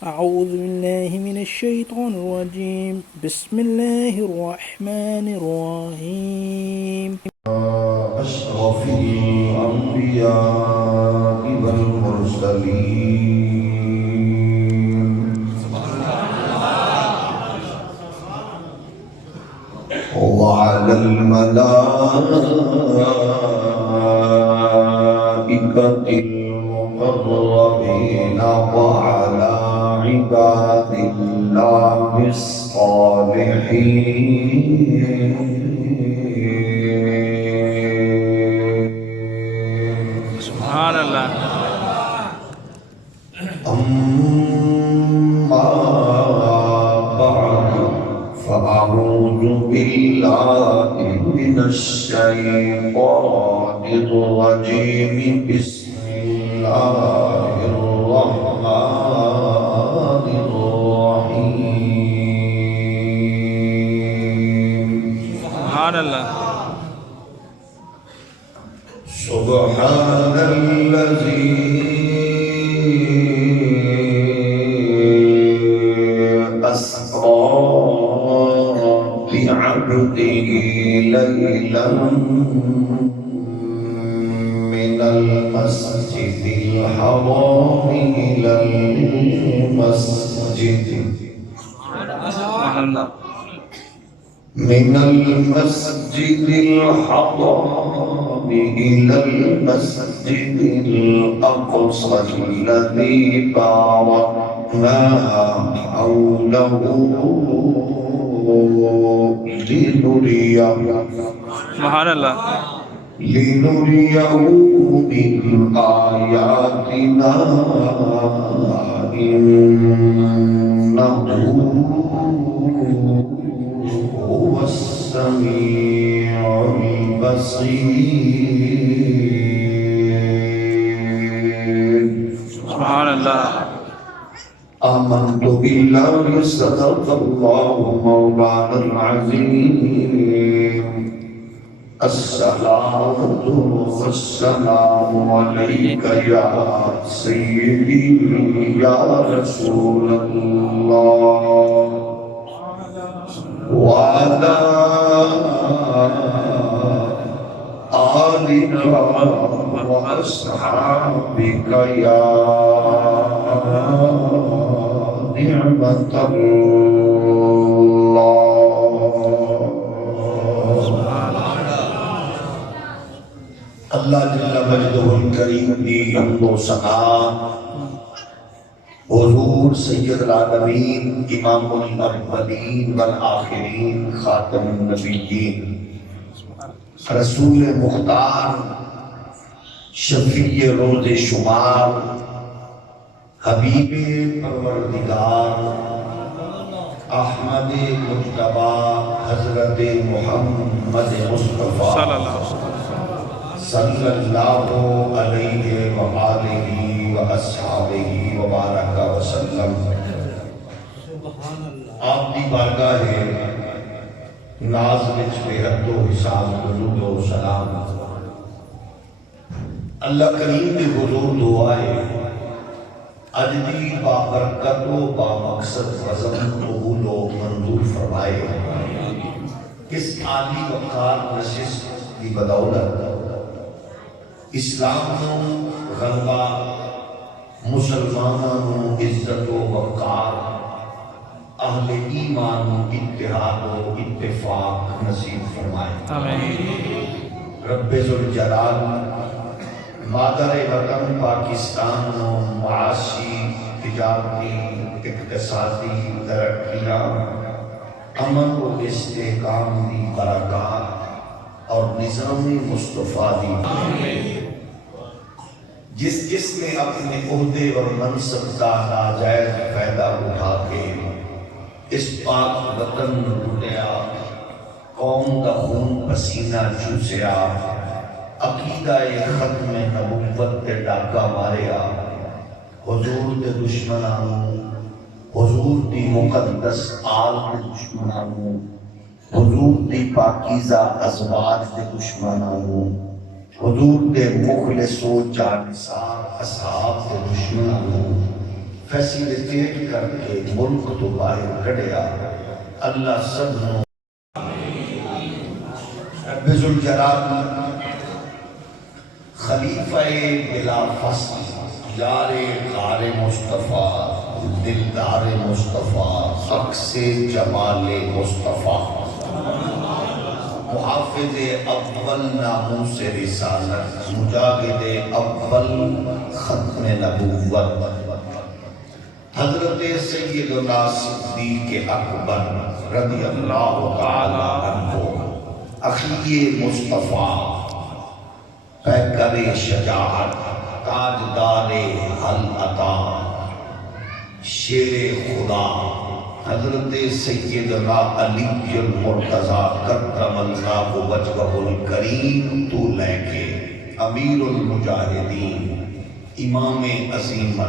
أعوذ بالله من الشيطان الرجيم بسم الله الرحمن الرحيم أشرف الأنبياء والمرسلين وعلى الملائكة المقربين وعلى عباد الله الصالحين سبحان اللہ. أما بعد فأعوذ بالله من الشيطان الرجيم بسم الله الرحمن الرحيم. سبحان اللہ. سبحان الذي أسرى بعبده ليلا من المسجد الحرام إلى المسجد من المسجد الحرام إلى المسجد الأقصى الذي باركنا حوله سبحان اللہ. لنريه من آياتنا إنه هو السميع البصير. سبحان اللہ. آمنت بالله صدق الله مولانا العظيم. الصلاة والسلام عليك يا سيدي يا رسول الله وعلى آلك وأصحابك يا نعمة الله. اللہ جل مجدہ الکریم کی حمد و ثنا حضور سید العالمین امام الاولین والآخرین خاتم النبیین رسول مختار شفیع روز شمار حبیب پروردگار احمد مجتبی حضرت محمد مصطفیٰ صلی اللہ علیہ وآلہ وآصحابہ وبارک وسلم. آپ دی بارگاہ ہے ناز وچ بے حد و حساب درود و سلام. اللہ کریم دے حضور دعا ہے اج دی بابرکت و بامقصد وزن قبول و منظور فرمائے. اس عالی وقار نشست کی بدولت اسلام نو غلبہ مسلمانوں نو عزت و وقار اہل ایمان نو اتحاد و اتفاق نصیب فرمائے. رب ذوالجلال مادر وطن پاکستان نو معاشی تجارتی اقتصادی ترقیاں امن و استحکام دی برکات اور نظام مصطفیٰ دی جس نے اپنے عہدے اور منصب کا ناجائز فائدہ اٹھا کے اس پاک وطن لوٹیا، قوم کا خون پسینہ چوسیا، عقیدہ ختم نبوت تے ڈاکہ ماریا، حضور دے دشمنانوں، حضور دی مقدس آل دے دشمنانوں، حضور دی پاکیزہ ازواج دے دشمنانوں، حضور دے مخلص و جانثار اصحاب دے دشمنانوں، فیسیلیٹیٹ کر کے ملک تو باہر کڑیا اللہ سب رب ذوالجلال خلیفہ بلا فصل یار غار مصطفیٰ دلدار مصطفیٰ عکس جمال مصطفیٰ محافظ اول ناموس رسالت مجاہد اول ختم نبوت حضرت سیدنا صدیق اکبر رضی اللہ تعالی عنہ اخی مصطفیٰ پیکر شجاعت تاجدار العطا شیر خدا حضرت سیدنا علی المرتضیٰ کرم اللہ وجہہ الکریم تو لے کے امیر المجاہدین امام عظیم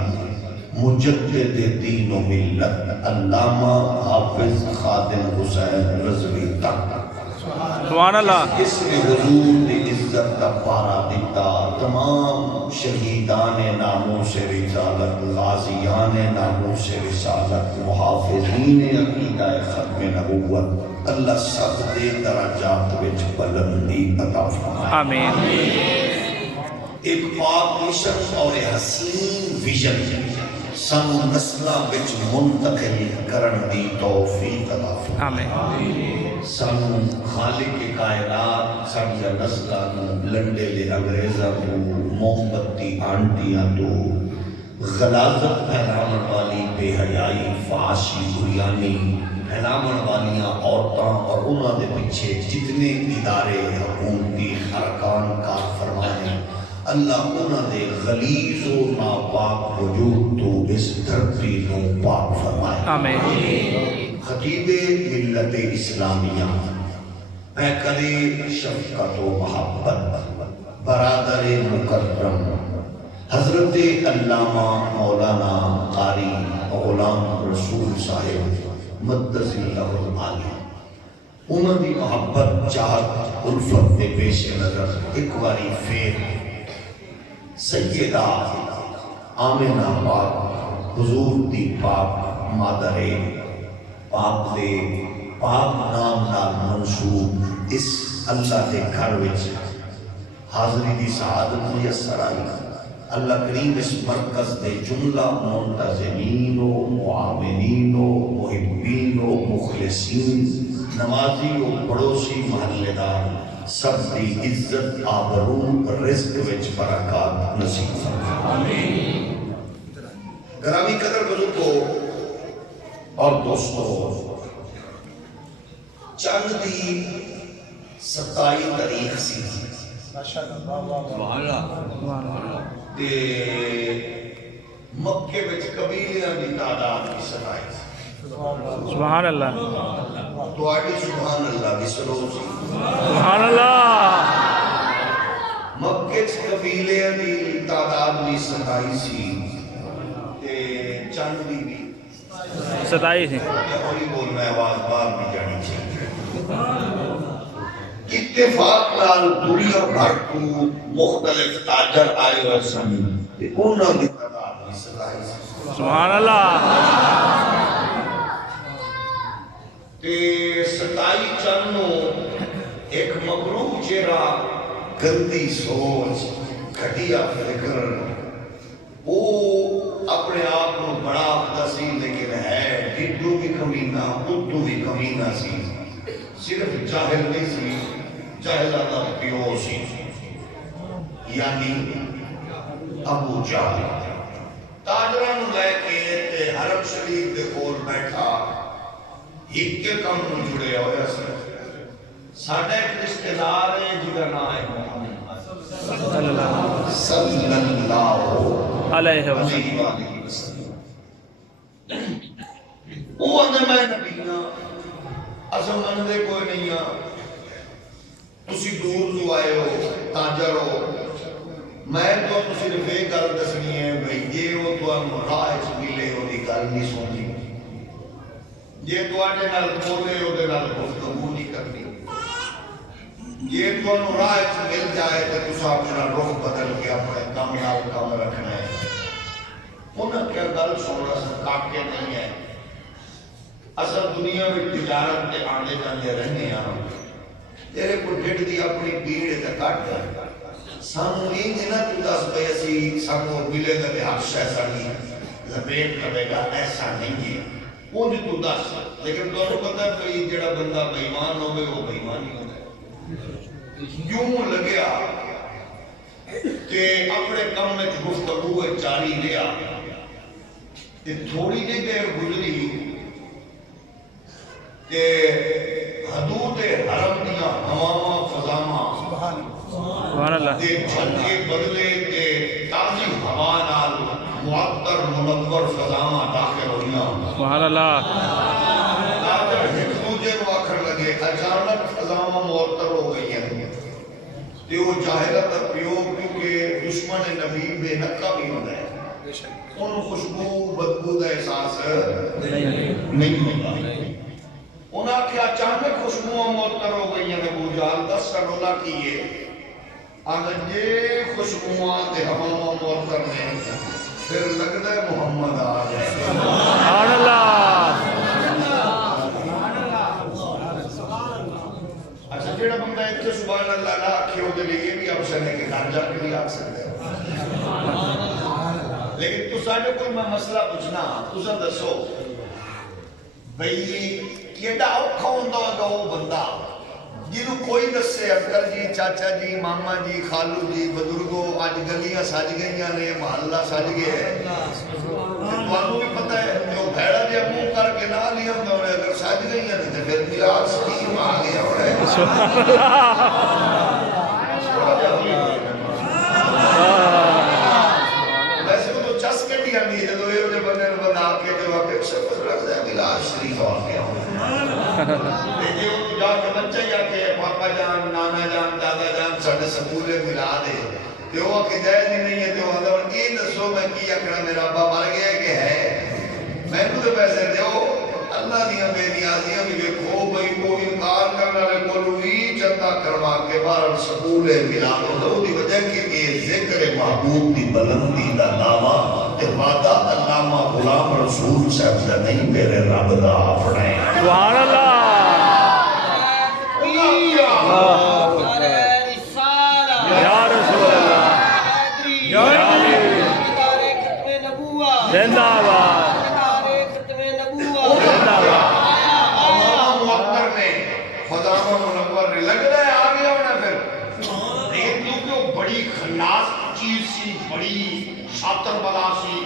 مجدد دین و ملت علامہ حافظ خادم حسین رضوی تک سبحان اللہ اس میں حضور نے عزت کا پارا دیتا تمام شہیدان ناموس رسالت غازیان ناموس رسالت محافظین عقیدہ ختم نبوت اللہ سب دے درجات وچ بلندی عطا فرمائے آمین ایک پاک مشن اور حسین ویژن سانو نسلاں وچ منتقل کرن دی توفیق عطا فرمائے آمین سانو خالق کائنات ساڈیاں نسلاں لنڈے لے انگریزاں تو موم بتی آنٹیاں تو غلاظت پھیلاون والی بے حیائی فحاشی بریانی پھیلاون والیاں عورتاں اور انہاں دے پیچھے جتنے ادارے حکومتی ارکان کار فرمائے اللہ انہاں دے غلیظ و ناپاک وجود تو اس دھرتی نو پاک فرمائے آمین خطیب ملت اسلامیہ پیکر شفقت و محبت برادر مکرم حضرت علامہ مولانا قاری غلام رسول صاحب مدث اللہ العالی انہوں دی محبت چاہت الفت دے پیش نظر ایک باری پھر سیدہ آمنہ پاک حضور دی پاک مادر پاک دے پاک نام نال منصوب اس اللہ دے گھر وچ حاضری دی سعادت میسر آئی اللہ کریم اس مرکز دے جملہ منتظمین و معاونین و محبین و مخلصین نمازی و پڑوسی محلے دار سب دی عزت آبرو رزق وچ برکات نصیب فرمائے گرامی قدر بزرگوں اور دوستو چند دی 27 تاریخ سی تے مکے وچ قبیلیاں دی تعداد کی 27 سبحان اللہ تو آٹی سبحان اللہ بھی سلو سی سبحان اللہ مکے وچ قبیلیاں دی تعداد بھی 27 سی تے چند دی بھی 27 ہولی بولنا آواز باہر بھی جانی چاہیے اتفاق نال دنیا بھر کو مختلف تاجر آئے ہوئے سن انہوں نے تعداد بھی 27 سبحان اللہ تے 27 چنوں ایک مغروب چہرہ گندی سوچ گھٹیا فکر وہ اپنے آپ کو بڑا سی لیکن ہے ڈڈو بھی کمینہ بدھو بھی کمینہ سی صرف جاہل نہیں سی جاہلہ دا پیو سی یعنی ابو جہل تاجران لے کے حرم شریف دے کول بیٹھا ایک کے کم نو جڑے ہوئے سی ساڑھے ایک رشتہ دار ہیں جگہ نام ہے محمد صلی اللہ علیہ وسلم وہ اندر میں نبینا اصل مندے کوئی نہیں ہے تسی دور جو آئے ہو تاجر ہو میں تو صرف ایک گل دسنی ہے بھئی یہ وہ تو ہم راج ملے ہو دی گل نہیں سنی یہ تو آٹے نال بولے ہو دے نال گفتگو نہیں کرنی یہ تو ہم راج مل جائے تو تسا اپنا رخ بدل کے اپنے کم نال کم رکھنا ہے انہاں کیا گل سننا سن کاکے نہیں ہے اصل دنیا میں تجارت تے آنے جانے رہنے ہیں تیرے کو ڈیڑھ دی اپنی بیڑ تے کٹ ہے سانو این نہ تو دس بھئی اسی سانو ملے گا تے ہر شے ساری لپیٹ لگے گا ایسا نہیں ہے اونج تو دس لیکن تانوں پتہ ہے بھئی جڑا بندہ بے ایمان ہوے وہ بے ایمان ہی ہوندا ہے یوں لگیا کہ اپنے کم میں گفتگو جاری لیا تے تھوڑی جی دیر گزری کہ حدود حرم دیاں ہواواں فضاواں سبحان اللہ تے جھنڈے بدلے تے تازی ہوا نال معطر منور فضاواں داخل ہوئیاں سبحان اللہ تاجر ایک دوجے کو آکھن لگے اچانک فضاواں معطر ہو گئی ہیں تے وہ جاہلت کا پریوگ کیونکہ دشمن نبی بے نقہ بھی ہوتا ہے ان خوشبو بدبو کا احساس نہیں ہوتا انہاں کیا اچانک خوشبوئیں معطر ہو گئی ہیں ابو جہل دس رولا کیے اگر یہ خوشبوئیں تے ہواواں معطر ہیں پھر لگتا ہے محمد آ جائے سبحان اللہ اچھا جیڑا بندہ اتنے سبحان اللہ نہ آکھے ہو دے یہ بھی آپشن ہے کہ گھر جا کے بھی آکھ سکتے ہیں لیکن تو ساڑھے کوئی میں مسئلہ پوچھنا تو سا دسو بھئی کیڑا اوکھا ہوندہ ہوگا وہ بندہ جنہوں کوئی دسے انکل جی چاچا جی ماما جی خالو جی بزرگوں آج گلیاں سج گئیاں نے محلہ سج گئے ہیں تو بھی پتہ ہے جو بھیڑا جی منہ کر کے نہ لیا ہوتا انہیں اگر سج گئیاں نے تو پھر میراث سکیم آ گیا ہوتا ہے ویسے وہ تو چس کے بھی ہمیں جدو یہ جو بندے نے بنا کے جو آپ شکر رکھ دے میراث شریف آ گیا لیکن وہ جا کے بچہ یا کہ پاپا جان نانا جان دادا جان ساڑھے سکولے ملا دے تو وہ کہ جائز ہی نہیں ہے تو وہ آدھا یہ دسو میں کی اکڑا میرا ابا مر گیا کہ ہے میں نے تو پیسے دیو اللہ دیا بے نیازیاں بھی دیکھو بھئی کو انکار کرنا لے کلوی چندہ کروا کے بارن سکولے ملا دو دی وجہ کہ یہ ذکر محبوب دی بلندی دا نامہ وعدہ علامہ غلام رسول صاحب دا نہیں میرے رب دا اپنے سبحان اللہ یا رسول اللہ یا علی زندہ آباد زندہ آباد امام معطر نے خدامہ منور نے لگ رہا ہے آگے ہونا پھر ایک کیونکہ وہ بڑی خلاص چیز سی بڑی شاطر بلا سی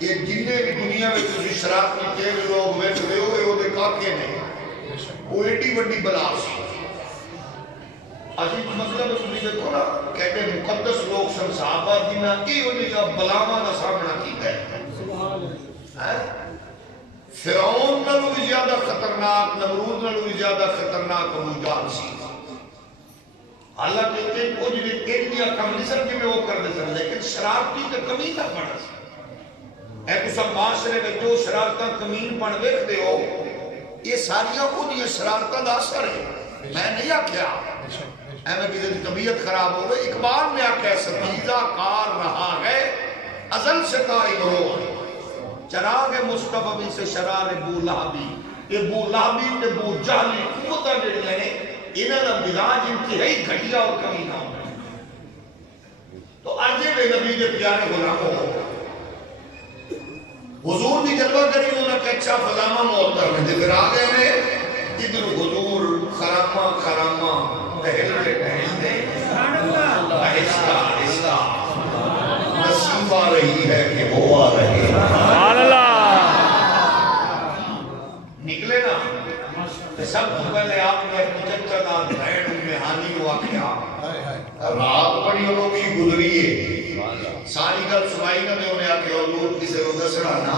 یہ جنہیں بھی دنیا میں کسی شراب کی تیرے لوگ ویٹ رہے ہوئے وہ دے کاکے نہیں وہ ایڈی بڑی بلا سی عجیب مطلب اس میں دیکھو نا کہتے ہیں مقدس لوگ سن صحابہ دینا کی ہو جائے گا بلاما دا سامنا کی ہے فرعون نلو بھی زیادہ خطرناک نمرود نلو بھی زیادہ خطرناک ابو جہل سی حالانکہ ایک وہ جو ایک دیا کم نہیں سر کہ میں وہ کر دے سر لیکن شرارتی تو کمی تھا پڑا سر اے تو سب معاشرے میں جو شرارتہ کمین پڑھ دیکھ دے ہو یہ ساریاں کو دیا شرارتہ دا اثر ہے میں نہیں آکھیا اے میں بھی طبیعت خراب ہو گئی اقبال نے آکھیا ستیزہ کار رہا ہے ازل سے قائم ہو چراغ مصطفی سے شرار بو لہبی یہ بو لہبی تے بو جہلی قوتہ جڑی ہے انہاں دا مزاج انتہائی گھٹیا اور کمی نہ ہو تو عرضے میں نبی دے پیارے غلاموں حضور دی جلوہ کری انہاں کہ اچھا فضامہ معطر میں دے پھر آگئے نے ادھر حضور خرامہ خرامہ ٹہل کے ٹہل دے آہستہ آہستہ نصیب آ رہی ہے کہ وہ آ رہی ہے سبحان اللہ نکلے نا سب کو پہلے آپ نے اپنی چچا دا بھین میں ہانی ہوا کیا رات بڑی انوکھی گزریے ساری گل سنائی نہ دے انہیں آکے حضور کسے رو دسڑا نا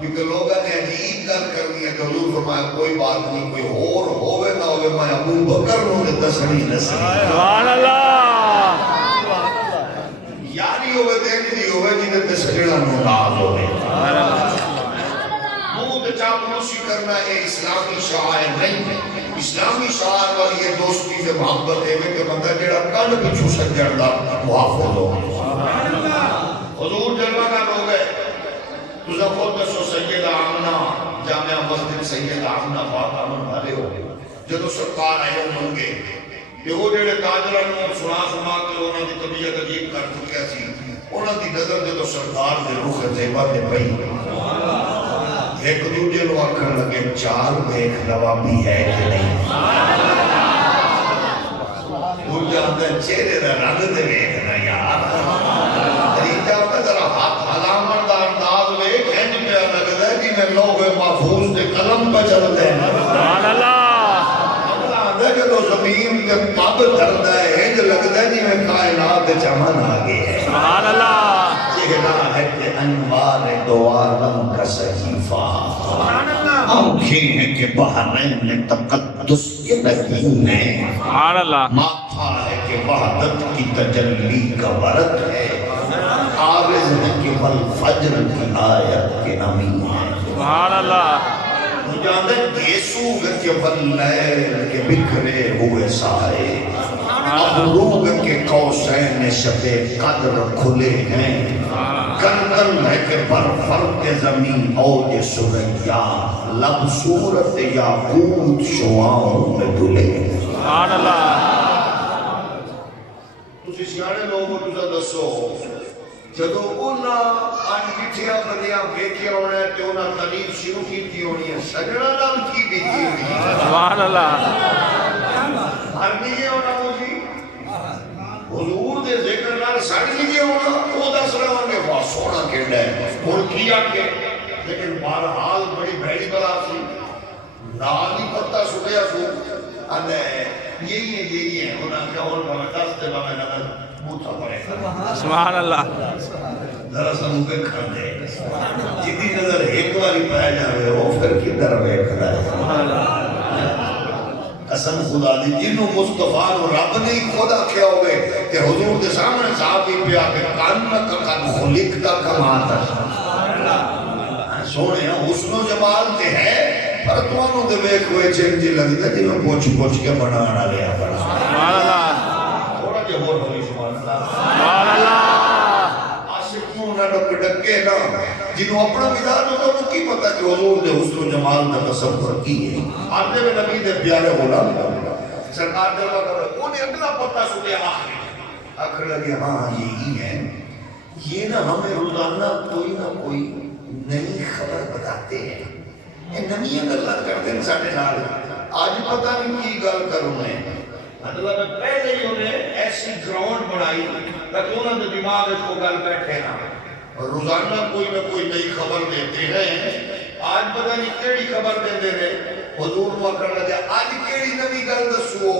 کیونکہ لوگاں نے عجیب گل کرنی ہے کہ حضور فرمایا کوئی بات نہیں کوئی اور ہوئے نہ ہوئے میں ابو بکر رو نے دسڑی نسلی سبحان اللہ یاری ہوئے دینی دی ہوئے جنہیں دسڑینا نوناز ہوئے چاپلوسی کرنا یہ اسلامی شعائر نہیں ہے اسلامی شعائر والی یہ دوستی سے محبت ہے کہ بندہ جڑا کن پچھو سجن دا محافظ ہو حضور جلوہ کا لوگ ہے تُسا خود دسو سیدہ آمنہ جامعہ مسجد سیدہ آمنہ پاک آمن والے ہو جدو سرکار آئے ہو منگے کہ وہ جڑے تاجران سنا کے انہوں نے طبیعت عجیب کر چکے سی انہوں دی نظر جدو سرکار دے رخ زیبہ دے پئی ایک دوجے لو آکھن لگے چال دیکھ روا بھی ہے کہ نہیں دوجہ اندر چہرے دا رنگ دے دیکھنا یار ریجہ اندر ذرا ہاتھ علامت دا انداز دیکھ ہنج پہ لگ دے جی میں لوگ محفوظ دے قلم پہ چل دے سبحان اللہ جدو زمین کے پاب دھردا ہے ہنج لگدا ہے جی میں کائنات چمن آگے ہے سبحان اللہ چہرہ ہے کہ انوار دو عالم کا صحیفہ آنکھیں ہیں کہ بحرین میں تقدس کے نگین ہے سبحان اللہ ماتھا ہے کہ وحدت کی تجلی کا ورد ہے عارض ہے کہ والفجر کی آیت کے امین ہے سبحان اللہ مجاندہ گیسو کہ واللیل کے بکھرے ہوئے سائے ابروگ کے قوسین شب قدر کھلے ہیں کندن ہے کہ برفرق زمین اوج سریا لب صورت یاقوت شعاؤں میں دلے سبحان اللہ تُسی سیانے لوگوں تُسا دسو جدو انہاں آن بٹھیا بڑیا بیکیا ہونا ہے کہ انہاں تعلیم شروع کی ہونی ہے سجنہ نام کی بھی کی ہونی ہے سبحان اللہ ہر نہیں ہونا مجھے حضور دے ذکر نال سڑ نہیں ہونا وہ دس رہا کہ واہ سونا کیڑا ہے اور کیا کہ لیکن بہرحال بڑی بھیڑی بلا سی نال ہی پتہ سٹیا سو اندے یہی ہے انہاں کیا اور بہت دس دے میں نظر بوتھا پڑے سبحان اللہ ذرا سا مجھے کھر دے جدی نظر ایک باری پہ جاوے وہ پھر کدھر بیٹھ رہا ہے سبحان اللہ قسم خدا دی جنہوں مصطفیٰ و رب نے خدا کیا ہوئے کہ حضور دے سامنے صحابی پہ آکے کانک قد خلقتا کماتا سونے حسن و جمال تے ہے پر توانوں دے بیک ہوئے چنجی لگتا جی میں پوچھ کے بنانا لیا پڑا سبحان اللہ تھوڑا جے ہو رہی سبحان اللہ سبحان اللہ عاشقوں نہ ڈکے نا جنہوں اپنا مزاج ہوتا وہ کی پتا کہ حضور دے حسن و جمال کا تصور کی ہے آتے میں نبی دے پیارے غلام سرکار دے وقت انہیں اگلا پتہ سنے آخر لگے ہاں یہی ہے یہ نا ہمیں روزانہ کوئی نہ کوئی نئی خبر بتاتے ہیں یہ نئی اللہ کرتے ہیں ساڑھے نال آج پتہ نہیں کی گل کروں میں مطلب پہلے ہی انہیں ایسی گراؤنڈ بنائی تاکہ انہوں نے دماغ اس کو گل بیٹھے نا روزانہ کوئی نہ کوئی نئی خبر دیتے ہیں آج پتہ نہیں کیڑی خبر دیتے رہے حضور وہ کرنا دیا آج کیڑی نبی گل دسو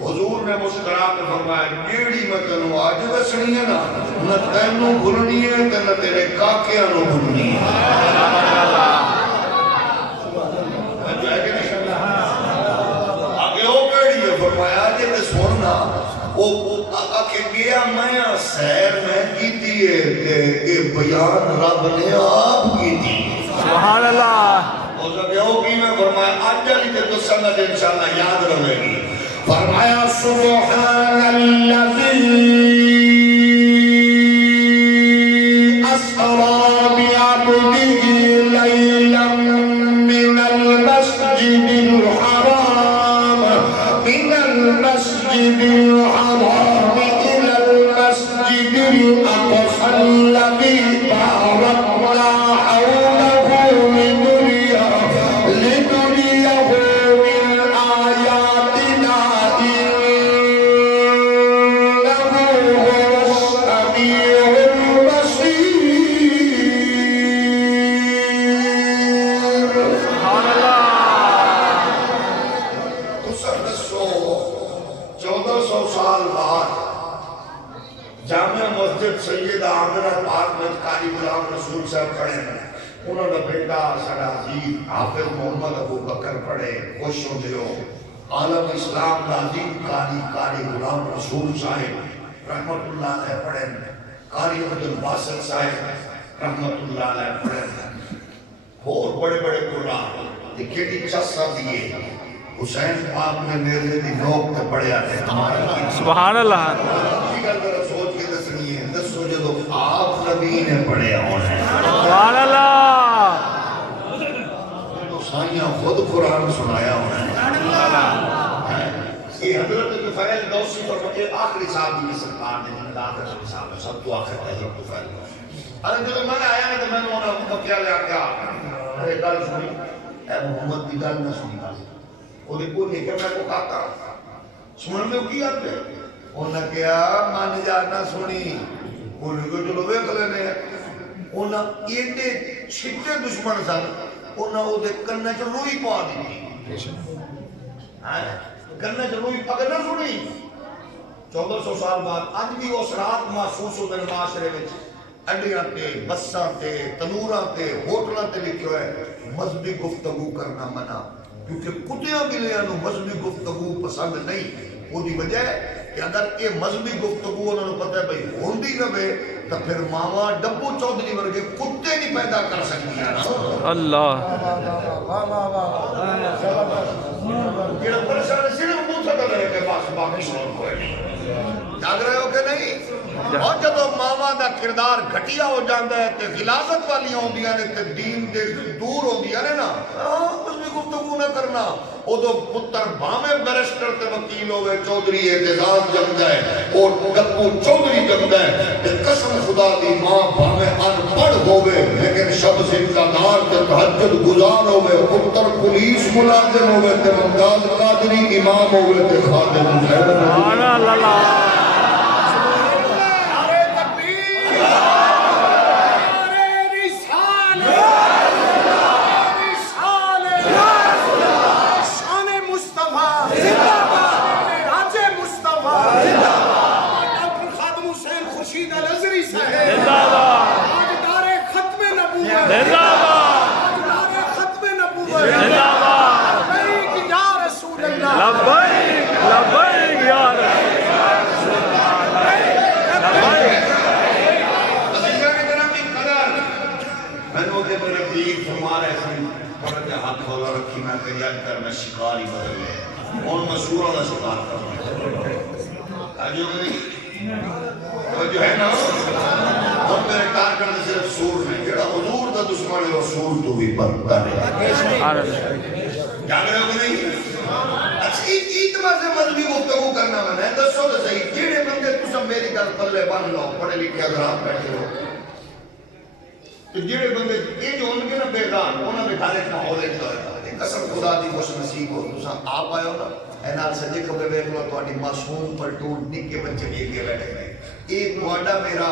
حضور نے مسکرا کے فرمایا کیڑی میں تنو آج دسنی ہے نا نہ تینوں بھولنی ہے نہ تیرے کاکیاں نو بھولنی ہے آگے وہ کیڑی ہے فرمایا جی نے سننا وہ آقا کہ گیا میں سیر میں کی دیئے کہ بیان رب نے آپ کی دی سبحان اللہ وہ سکے ہو کی میں فرمایا آج جالی تے تو سنت انشاءاللہ یاد رہے گی فرمایا سبحان اللذی اسرا بعبده لیلا من المسجد الحرام من المسجد الحرام إلى المسجد الأقصى الذي باركنا حوله لنريه من آياتنا إنه هو السميع البصير سبحان اللہ تو 1400 سال بعد جامعہ مسجد سید آمنہ پاک میں قاری غلام رسول صاحب پڑھے انہوں نے بیٹا سڑا عزیز حافظ محمد ابو بکر پڑھے خوش ہو دیو عالم اسلام نازیم قاری غلام رسول صاحب رحمت اللہ علیہ پڑھے قاری عبد الباسط صاحب رحمت اللہ علیہ پڑھے اور بڑے بڑے قرآن دیکھیں کہ چسا دیئے حسین پاک نے میرے دی نوک تے پڑھے آتے سبحان اللہ سوچ کے دسنی ہے دسو جدو آپ نبی نے پڑھے ہونے سبحان اللہ سائیاں خود قرآن سنایا ہونا ہے. یہ حضرت طفیل دوسی فرماتے ہیں آخری صاحب کی سرکار نے جنہیں آخر سے صاحب ہے سب تو آخر ہے حضرت طفیل. ارے جو میں نے آیا ہے تو میں نے انہوں نے کیا لیا کیا ارے گل سنی اے محمد کی گل نہ سنی وہ دیکھو نہیں کہ میں کو کہتا سنن میں کی آتے انہوں نے کیا مان جانا سنی انہوں کو چلو ویک لینے انہوں نے ایڈے چھٹے دشمن سن انہوں نے کرنے چ روئی پا دی کرنے چ روئی پکڑ نہ سنی 1400 سال بعد آج بھی اس رات محسوس ہوتے ہیں معاشرے میں اڈیاں تے بساں تے تنوراں تے ہوٹلاں تے لکھو ہے مذہبی گفتگو کرنا منع کیونکہ کتیاں بلیاں نو مذہبی گفتگو پسند نہیں. وہ دی وجہ ہے کہ اگر یہ مذہبی گفتگو انہوں نے پتہ ہے بھئی ہوندی نہ بے تو پھر ماما ڈبو چودھری ورگے کتے نہیں پیدا کر سکتی ہیں. اللہ یہ پریشان صرف منہ سے کر رہے کے پاس باقی شور کوئی نہیں. جاگ رہے ہو کہ نہیں؟ اور جب ماما دا کردار گھٹیا ہو جاندہ ہے تے غلاظت والی ہوندیاں نے تے دین دے دور ہوندیاں نے نا اس میں گفتگو نہ کرنا. وہ تو پتر بھامے بیرسٹر تے وکیل ہوئے چودھری اعتزاز جمدہ ہے اور ڈبو چودھری جمدہ ہے تے قسم خدا دی ماں بھامے ان پڑھ ہوئے لیکن شب زندگار تے تحجد گزار ہوئے پتر پولیس ملازم ہوئے تے ممتاز قادری امام ہوئے تے خادم سبحان اللہ میں شکار ہی بدل لے اور مشہوروں کا شکار کرنا جو ہے نا ہم میرے کار کرنے صرف سور میں جڑا حضور دا دشمن ہے اور سور تو بھی بدتر ہے. جاگ رہے ہو کہ نہیں؟ اچھا اتمار سے مذہبی گفتگو کرنا میں نے دسو تو صحیح جیڑے بندے تسا میری گل پلے بن لو پڑھے لکھے اگر آپ بیٹھے ہو تو جیڑے بندے یہ جو ان کے نا بیدار انہوں نے گھارے ماحول ایک دور ہے قسم خدا دی خوش نصیب ہو تسا آپ آئے ہو نا اینال سجے کبھے بیٹھ لو تو آنی معصوم پر ٹوٹ نکے بچے بھی ایک بیٹھے گئے ایک دوڑا میرا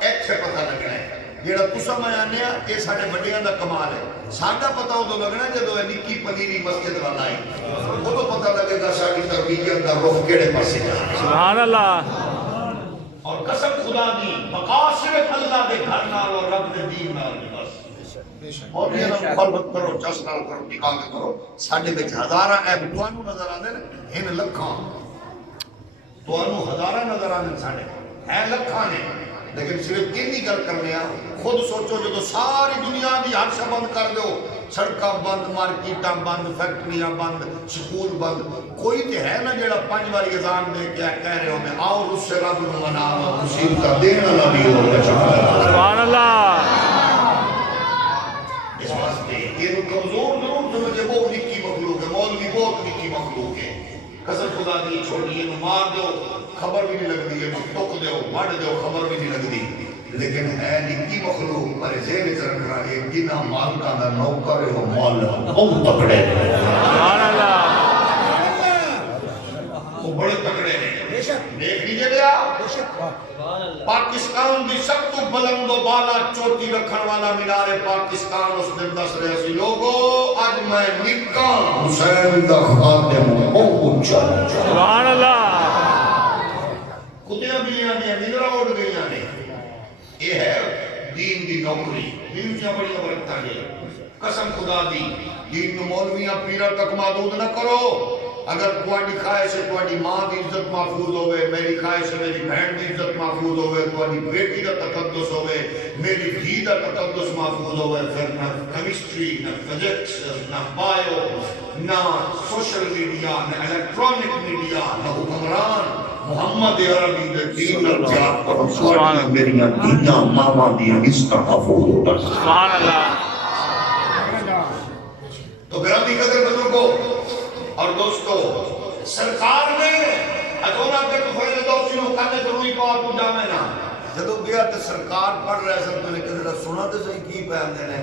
ایک سے پتہ لگنا ہے جیڑا تسا میں آنے ہیں یہ ساڑھے بڑیاں دا کمال ہے ساڑھا پتہ ہو تو لگنا ہے جدو ہے نکی پنیری مسجد والا آئی وہ تو پتہ لگے گا ساڑھی تربیت دا روح کیڑے پاسے جانا سبحان اللہ اور قسم خدا دی بقا صرف اللہ دے گھر نال اور رب دے دین نال بس اور یہ خلوت کرو چسنال کرو نکاح کرو ساڑھے بچ ہزارہ ایب توانو نظر آنے ہن لکھاں توانو ہزارہ نظر آنے ساڑھے ہیں لکھاں نے لیکن صرف دینی کر کرنے ہیں خود سوچو جو تو ساری دنیا دی حادثہ بند کر دو سڑکاں بند مارکیٹاں بند فیکٹریاں بند سکول بند کوئی تے ہے نا جیڑا 5 باری اذان دے کے کہہ رہے ہونے آؤ رس سے رب منا مصیبت دینا نبی ہو سبحان اللہ. اس واسطے یہ کمزور ضرور سمجھے وہ نکی مخلوق ہے مولوی بہت نکی مخلوق ہے قسم خدا دی چھوڑی یہ مار دو خبر بھی نہیں لگ دی ہے ٹک دو مڑ دو خبر بھی نہیں لگ دی لیکن ہے نکی مخلوق پر زیر رکھ رہا ہے جنہ مالکہ دا نوکر ہے وہ مال بہت تکڑے سبحان اللہ وہ بڑے تکڑے ہیں دیکھ لیجئے گیا پاکستان دی سب تو بلند و بالا چوٹی رکھن والا مینار پاکستان اس دن دس رہے سی لوگو آج میں نکا حسین دا خادم بہت اونچا سبحان اللہ کتیاں بلیاں نے مینرہ اڑ گئیاں نے یہ ہے دین دی نوکری دین کیا بڑی برکتہ ہے قسم خدا دی دین مولویاں پیرہ تک محدود نہ کرو اگر تواڈی خواہش ہے تواڈی ماں دی عزت محفوظ ہوئے میری خواہش ہے میری بہن دی عزت محفوظ ہوئے تواڈی بیٹی دا تقدس ہوئے میری دھی دا تقدس محفوظ ہوئے پھر نہ کیمسٹری نہ فزکس نہ بایو نہ سوشل میڈیا نہ الیکٹرانک میڈیا نہ حکمران محمد عربی دے دین نال پیار کرو سبحان میری دیاں ماواں دی عزت محفوظ ہوتا سبحان اللہ. تو تو گرامی قدر بزرگوں اور دوستو سرکار نے ادونا کے تو فیض دوسری ہو کرنے تو روئی پاک کو جامے نا جدو گیا تو سرکار پڑھ رہے سب تو نے کدھر سنا تو صحیح کی پہن دینے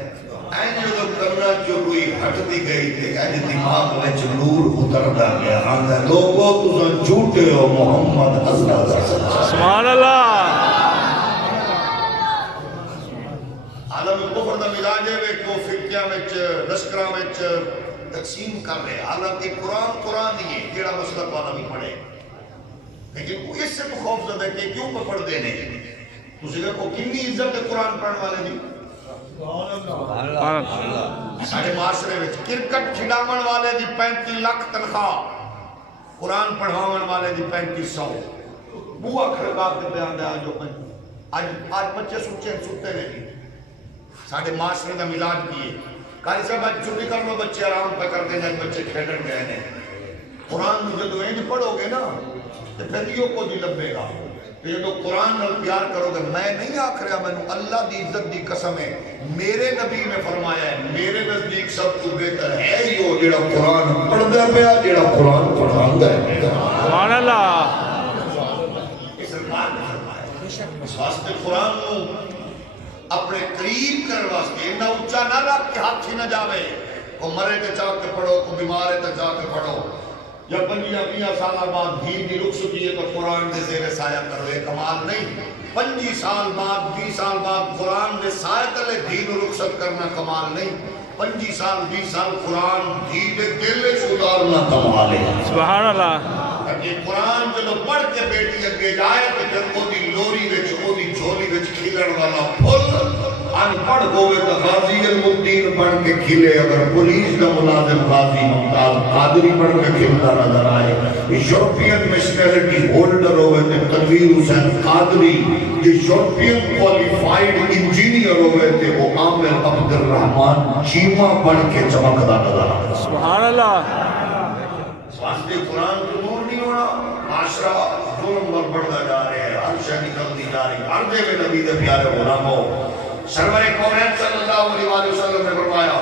این جو کرنا جو روئی ہٹ دی گئی تھے این دماغ میں نور اتر دا گیا آندہ لوگوں تو جھوٹے ہو محمد اللہ سبحان اللہ عالم کفر دا مزاجے میں کو فرقیاں میں لشکرہ میں تقسیم کر رہے حالانکہ قرآن دیئے جیڑا مسئلہ والا بھی پڑھے لیکن وہ اس سے تو خوف زدہ کہ کیوں پکڑ دینے تو سے کو کنی عزت ہے قرآن پڑھنے والے دی سارے معاشرے میں کرکٹ کھڑامن والے دی 35 لاکھ تنخواہ قرآن پڑھاون والے دی 3500 بوا کھڑکا کے بیان دے آج بچے سوچتے نہیں سارے معاشرے دا ملاج کیے کاری صاحب آج چھٹی کر لو بچے آرام پہ کر دیں جائے بچے کھیڑن گئے ہیں قرآن مجھے تو اینج پڑھو گے نا تو پھریوں کو دی لبے گا تو یہ تو قرآن نال پیار کرو گے میں نہیں آکھ رہا میں اللہ دی عزت دی قسم ہے میرے نبی نے فرمایا ہے میرے نزدیک سب تو بہتر ہے یہ جڑا قرآن پڑھ دے پیا جڑا قرآن پڑھان دے سبحان اللہ اس سرکار نے فرمایا اس واسطے قرآن کو اپنے قریب کر واسطے نہ اونچا نہ رکھ کے ہاتھ ہی نہ جاوے کو مرے تے چاہ کے پڑھو کو بیمارے تے چاہ کے پڑھو یا 25 سال بعد دین دی رخصتی ہے تو قرآن دے زیر سایہ کرو یہ کمال نہیں 25 سال بعد 20 سال بعد قرآن دے سایہ تلے دین رخصت کرنا کمال نہیں 25 سال 20 سال قرآن دین دے دل اتارنا کمال ہے سبحان اللہ کہ قرآن جب پڑھ کے بیٹی اگے جائے تو جب وہ دی لوری وچ وہ دی جھولی وچ کھلن والا پھل ان پڑھ ہوئے تو غازی المدین پڑھ کے کھلے اگر پولیس کا ملازم غازی ممتاز قادری پڑھ کے کھلتا نظر آئے یورپین نیشنلٹی ہولڈر ہوئے تو تنویر حسین قادری جو یورپین کوالیفائیڈ انجینئر ہوئے تھے وہ عامر عبد الرحمن چیمہ پڑھ کے چمکتا نظر آئے سبحان اللہ واسطے قرآن کو نور نہیں ہونا معاشرہ ظلم پر بڑھتا جا رہے ہیں ہر شے نکلتی جا رہی ہے عرضے میں نبی دے پیارے غلاموں سرور کونین صلی اللہ علیہ وآلہ وسلم نے فرمایا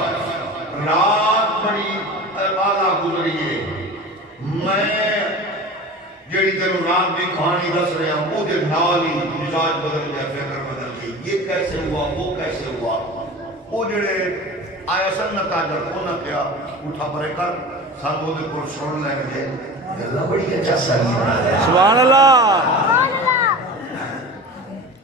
رات بڑی اعلیٰ گزری ہے میں جڑی تینوں رات کی کہانی دس رہا ہوں وہ دے نال ہی مزاج بدل گیا فکر بدل گئی یہ کیسے ہوا وہ کیسے ہوا وہ جڑے آیا سن تاجر کو نہ کیا اٹھا پرے کر ساتھ وہ دے کو چھوڑ لے گئے اللہ بڑی اچھا ساری بنا دیا سبحان اللہ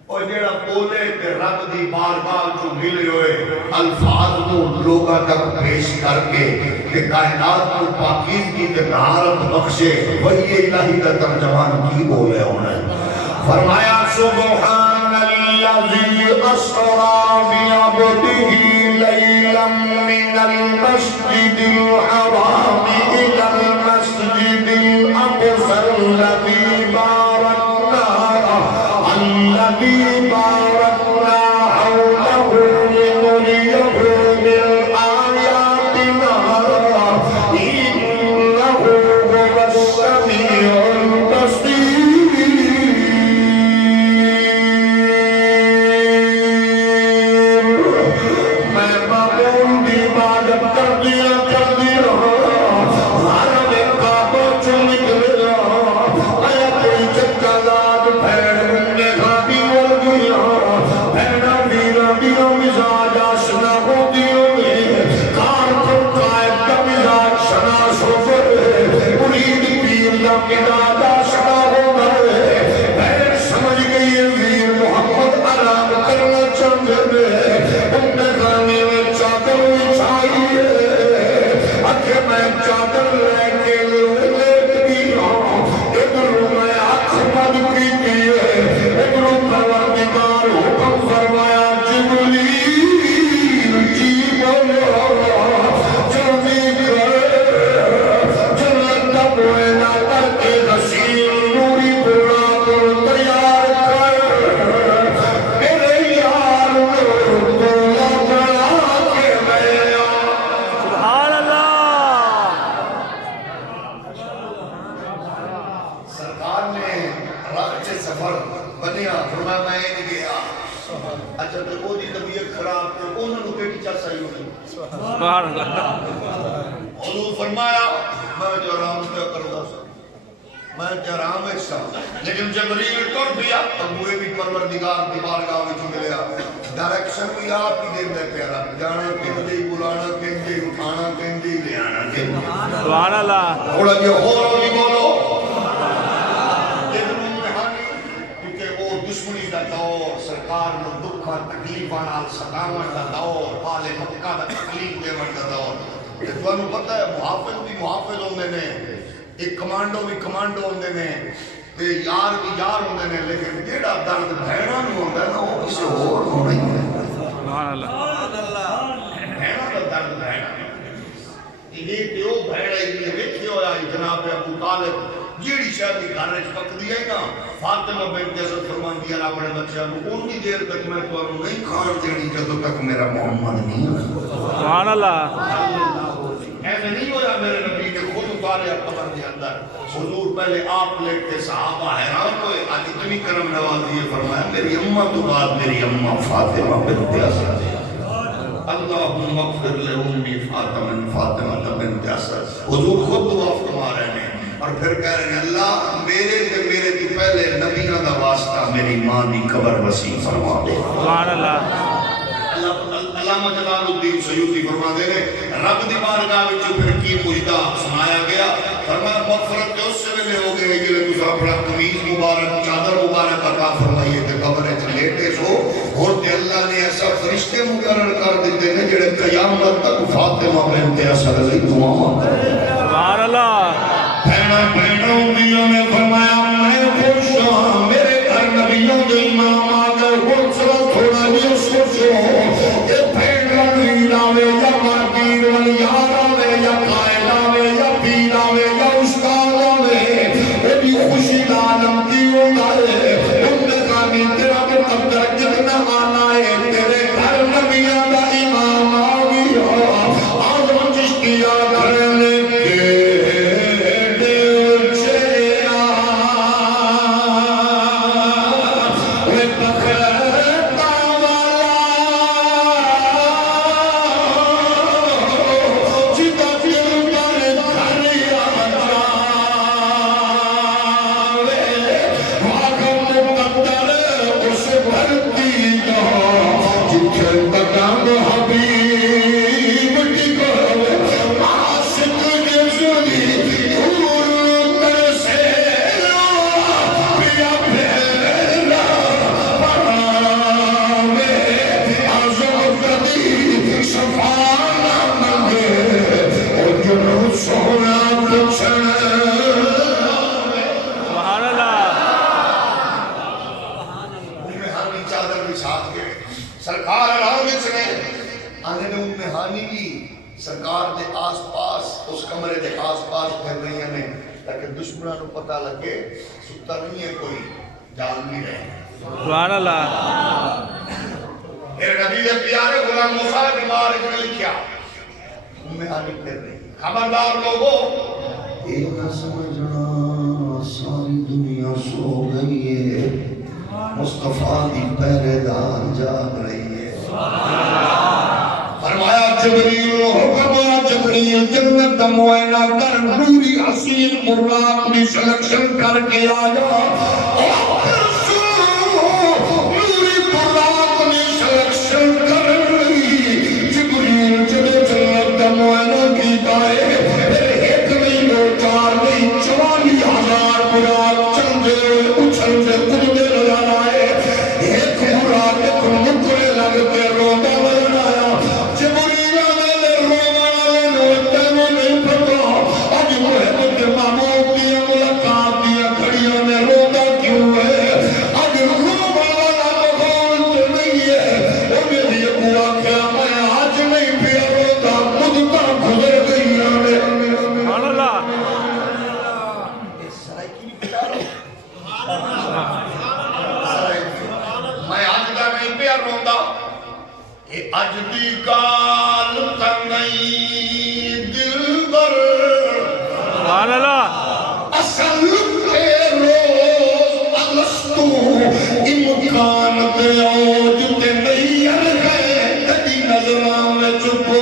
اور جڑا بولے کہ رب دی بارگاہ جو ملے ہوئے الفاظ کو لوگاں تک پیش کر کے کہ کائنات کو پاکیزگی تے طہارت بخشے وہی الہی کا ترجمان کی بولے ہونا فرمایا سبحان الذی اسرا بعبده لیلا من المسجد الحرام الى المسجد الاقصى الذي باركنا الذي باركنا حوله لنريه من آياتنا إنه هو السميع البصير میں معمول دی عبادت کر دیا حرم کعبہ سے نکلے آیا کوئی چکا داد پھیڑ نے گھاٹی ہو گیا پھیڑا میرا میرا مزاج آشنا ہو دیا کار پر قائد کا مزاج شنا سو گئے مرید پیر کا مزاج آشنا ہو گئے پھیڑ سمجھ گئی ہے ویر محمد آرام کرنا چاہتے ان نے گانے میں چادر بچھائی اکھے میں چادر لے کے لیٹ دیا ادھر میں آنکھ بند کی دیئے ادھر پروردگار حکم فرمایا جبریل جی بولو جلدی کر جنت کا بوئنا کر کے غسیل نوری بولا کر تیار کر میرے یار بولا بڑا کے میں سبحان اللہ حضور فرمایا میں جو آرام پہ کروں سا میں جو آرام ہے سا لیکن جبریل ٹر پیا ابوئے بھی پروردگار دی بارگاہ وچ ملیا ڈائریکشن بھی آپ ہی دے پیارا جانا کہندے بلانا کہندے اٹھانا کہندے لے آنا کہندے سبحان اللہ تھوڑا جہا ہور نہیں بولو دشمنی دا دور سرکار نو دکھا تکلیفاں نال ستاون دا دور حال مکہ دا تکلیف دیون دا دور تے تانوں پتہ ہے محافظ بھی محافظ ہوندے نے ایک کمانڈو بھی کمانڈو ہوندے نے تے یار بھی یار ہوندے نے لیکن جیڑا درد بھیڑاں نوں ہوندا ہے نا او کسے ہور نوں نہیں ہوندا سبحان اللہ بھیڑاں دا درد بھیڑاں یہ تے او بھیڑا ہی ویکھے ہویا جناب ابو طالب جیڑی شاید کی گھر وچ پکدی ہے نا فاطمہ بنت اسد فرماندی ہے اپنے بچیاں نوں اونی دیر تک میں تانوں نہیں کھان دینی جدوں تک میرا محمد نہیں ہوتا سبحان اللہ ایسے نہیں ہویا میرے نبی نے خود اتاریا قبر کے اندر حضور پہلے آپ لیٹے صحابہ حیران ہوئے آج اتنی کرم نوازی ہے فرمایا میری اماں تو بعد میری اماں فاطمہ بنت اسد اللہم اغفر لأمی فاطمہ بنت اسد حضور خود دعا فرما رہے ہیں اور پھر کہہ رہے ہیں اللہ میرے تو پہلے نبیوں دا واسطہ میری ماں دی قبر وسیع فرما دے سبحان اللہ علامہ جلال الدین سیوطی فرما دے رہے رب دی بارگاہ وچ پھر کی مجدہ سنایا گیا فرمایا مغفرت کے اس سے ملے ہو گئے کہ تسا اپنا قمیض مبارک چادر مبارک عطا فرمائیے تے قبر وچ لیٹے سو اور تے اللہ نے ایسا فرشتے مقرر کر دیتے ہیں جڑے قیامت تک فاطمہ بنت اسد دی دعاواں کرتے ہیں سبحان اللہ بہنوں امیوں نے فرمایا میں خوش ہوں میرے گھر نبیوں کے امام آگئے حوصلہ تھوڑا نہیں سوچو کہ بہن رنویر آوے یا مارکیر والی یار آوے یا قائد آوے یا پیر آوے یا استاد آوے وہ بھی خوشی عالم کی ہوتا ہے ان نے کہا تیرا مقدر جتنا آنا ہے تیرے گھر نبیوں کا امام آگیا آدم چشتیہ کرنے سرکار دے آس پاس اس کمرے دے آس پاس پھر رہی ہیں تاکہ دشمنوں کو پتہ لگے ستا نہیں ہے کوئی جان بھی رہے سبحان اللہ میرے نبی دے پیارے غلام موسیٰ کی بارے میں لکھیا ام ہانی پھر رہی خبردار لوگوں ایک نہ سمجھنا ساری دنیا سو گئی ہے مصطفیٰ دی پہرے دار جاگ رہی ہے فرمایا جبریل حکم جبریل جنت دا معائنہ کر نوری حسین مراق میں سلیکشن کر کے آیا نوری مراق میں سلیکشن کر جبریل جب جنت دا معائنہ کیتا ہے پھر ایک نہیں دو چار نہیں 44,000 مراق چندے اچھل دے کدے نظر آئے ایک مراق ایک مکرے لگتے روندہ اج دی گال تنگئی دل بر سبحان اللہ اصل کے روز الستو امکان دے اوج تے نہیں ہے کدی نظراں وچ پو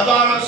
1000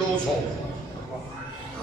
200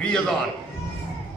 20,000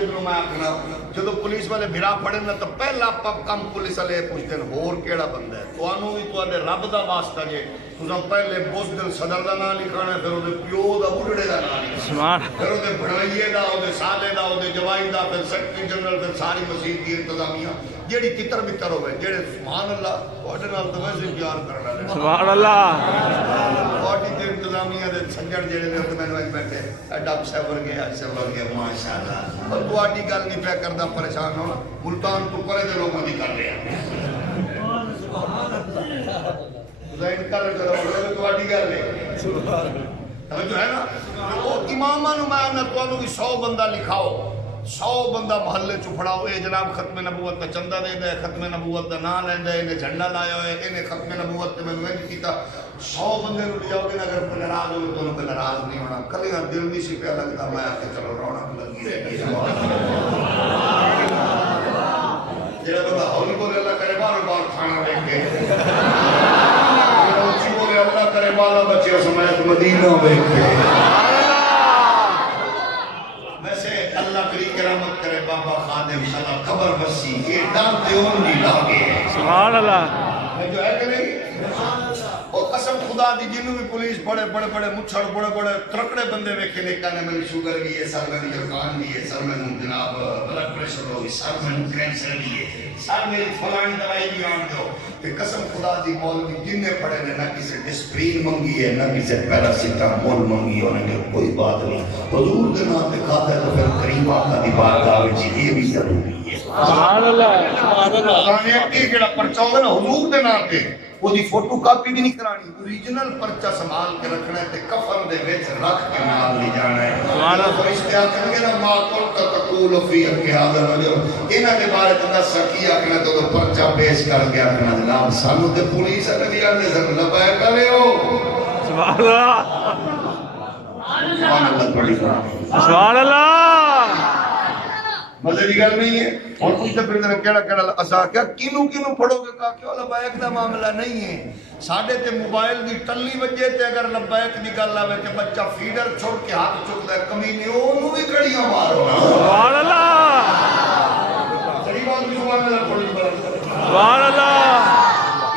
جدوں میں آخنا جدو پولیس والے بھرا پڑے نا تو پہلا کم پولیس والے پوچھتے ہیں ہور کیڑا بندہ ہے تانوں بھی تواڈے رب دا واسطہ جے تساں پہلے بزدل صدر دا نام لکھانا پھر وہ پیو دا بڑھڑے دا نام لکھانا پھر وہ بڑھائیے دا وہ سالے دا وہ جوائی دا پھر سیکرٹری جنرل پھر ساری مسجد کی انتظامیہ جیڑی تتر بتر ہوئے جیڑے سبحان اللہ تواڈے نال تو ویسے پیار کرنا ہے سبحان اللہ تواڈی تے انتظامیہ دے سنجڑ جیڑے نے تے مینوں بیٹھے ڈاکٹر صاحب ورگے ماشاءاللہ اور تواڈی گل نہیں پیا کردا پریشان ہونا ملتان تو پرے دے لوگوں دی کر رہے ہیں ظاہر کر کرو تواڈی گل ہے جو ہے نا وہ اماماں نو میں نہ تانوں بھی 100 بندہ لکھاؤ 100 بندہ محلے چ پھڑاؤ اے جناب ختم نبوت دا چندہ دے دے ختم نبوت دا نام لیندا ہے انہیں جھنڈا لایا ہوئے انہیں ختم نبوت تے میں نے کیتا 100 بندے نو لے جاؤ گے اگر کوئی ناراض ہوئے تو کوئی ناراض نہیں ہونا کبھی نہ دل نہیں سی پیا لگتا میں کہ چلو رونق لگی رہے گی جڑا بندہ ہولی بولے اللہ کرے بار بار کھانا دیکھے اونچی بولے اللہ کرے بالا بچے سمیت مدینہ دیکھے کرامت کرے بابا خادم صلاح خبر بسی یہ ڈانتے ہوں نہیں لاغے سبحان اللہ میں جو ہے کہ نہیں اور قسم خدا دی جنہوں بھی پولیس بڑے مچھڑ بڑے ترکڑے بندے ویکھے نیکا نے میں شوگر بھی ہے سر میں جرکان بھی ہے سر میں جناب بلڈ پریشر ہوگی سر میں کینسر بھی ہے سر میری فلانی دوائی بھی آن دو کہ قسم خدا دی مولوی جنہیں پڑے نے نہ کسی ڈسپرین منگی ہے نہ کسی پیراسیٹامول منگی ہے انہیں کوئی بات نہیں حضور کے نام پہ کھاتا ہے تو پھر کریم آقا دی بارگاہ وچ یہ بھی ضروری ہے سبحان اللہ سبحان اللہ یہ جڑا پرچہ ہوگا نا حضور کے نام پہ وہ دی فوٹو کاپی بھی نہیں کرانی اوریجنل پرچہ سنبھال کے رکھنا ہے تے کفن دے وچ رکھ کے نال لے جانا ہے سبحان اللہ فرشتے آکھن گے نا ما قل تقول فی هذا الرجل انہاں دے بارے تے سکی آکھنا تو پرچہ پیش کر کے آکھنا جناب سانو تے پولیس والے آندے سن لبا کریو سبحان اللہ سبحان اللہ پڑھی سبحان اللہ مزے کی گل نہیں ہے اور پوچھتے پھر کیڑا اسا کیا کینوں پڑھو گے کہا کہ لبیک دا معاملہ نہیں ہے ساڈے تے موبائل دی ٹلی وجے تے اگر لبیک دی گل آوے تے بچہ فیڈر چھوڑ کے ہاتھ چکدا ہے کمینے اونوں بھی کڑیاں مارو سبحان اللہ صحیح بات سبحان اللہ پڑھی سبحان اللہ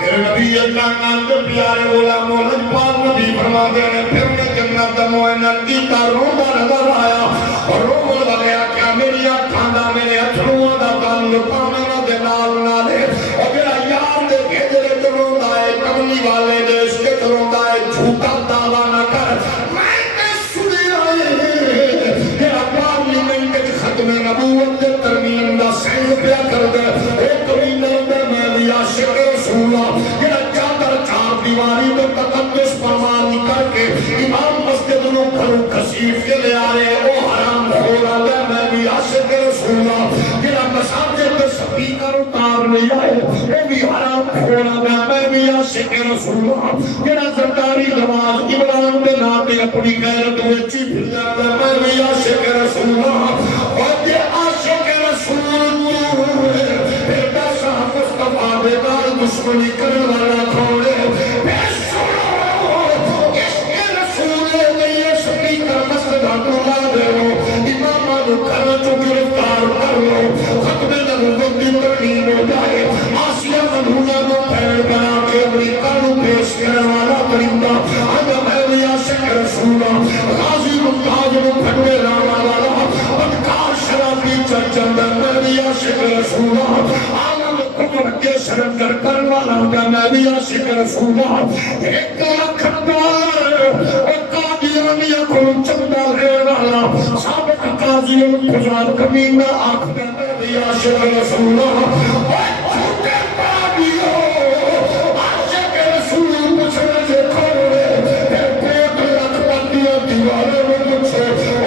میرے نبی اللہ نام کے پیارے غلام محمد پاک نبی فرماتے ہیں پھر میں جنت دا معائنہ کیتا روما نظر آیا اور روما والے آکھیا میری اکھاں دا میرے اتھرواں دا تعلق میرا دے نال نالے اور میرا یار دے گھیجرے تے روندا ہے کملی والے دے عشق تے روندا ہے جھوٹا دعویٰ نہ کر میں تے سنیا ہے میرا پارلیمنٹ وچ ختم نبوت دے ترمیم دا سینگ پیا کردا ہے اے کمینے دے میں بھی عاشق رسول یہ چادر چار دیواری تو تقدس پروانی کر کے امام مسجد نو گھروں کثیف کے لے آ رہے او حرام ہو رہا ہے میں بھی عاشق رسول یہ مساجد میں سپیکر اتار نہیں آئے یہ بھی حرام ہو رہا ہے میں بھی عاشق رسول یہ سرکاری نماز عمران کے ناطے اپنی غیرت ویچی پھر جاتا ہے میں بھی عاشق رسول اور یہ عاشق رسول بیدار دشمنی کرنے والا کھوڑے بے سنو اس کے رسول نے یہ سپیکر مسجد لا دے لو امامہ نو گھر چو گرفتار کر لو ختم نبوت دی ترمیم ہو جائے آسیہ منہونہ نو پھیل بنا کے امریکہ نو پیش کرنے والا پرندہ آدم ہے عاشق رسول غازی ممتاز نو پھٹے لانا والا بدکار شرابی چرچندہ میں بھی عاشق رسول کے سرندر کرنے والا ہوگا میں بھی عاشق رسول ایک لاکھ ڈالر اور قادیانیہ کو چندہ لے والا سابق قاضیوں گزار کمینہ آخر میں بھی عاشق رسول اور چھوٹے قادیوں عاشق رسول پچھلے سے کھوڑے ایک لاکھ قادیوں دیوارے میں پچھے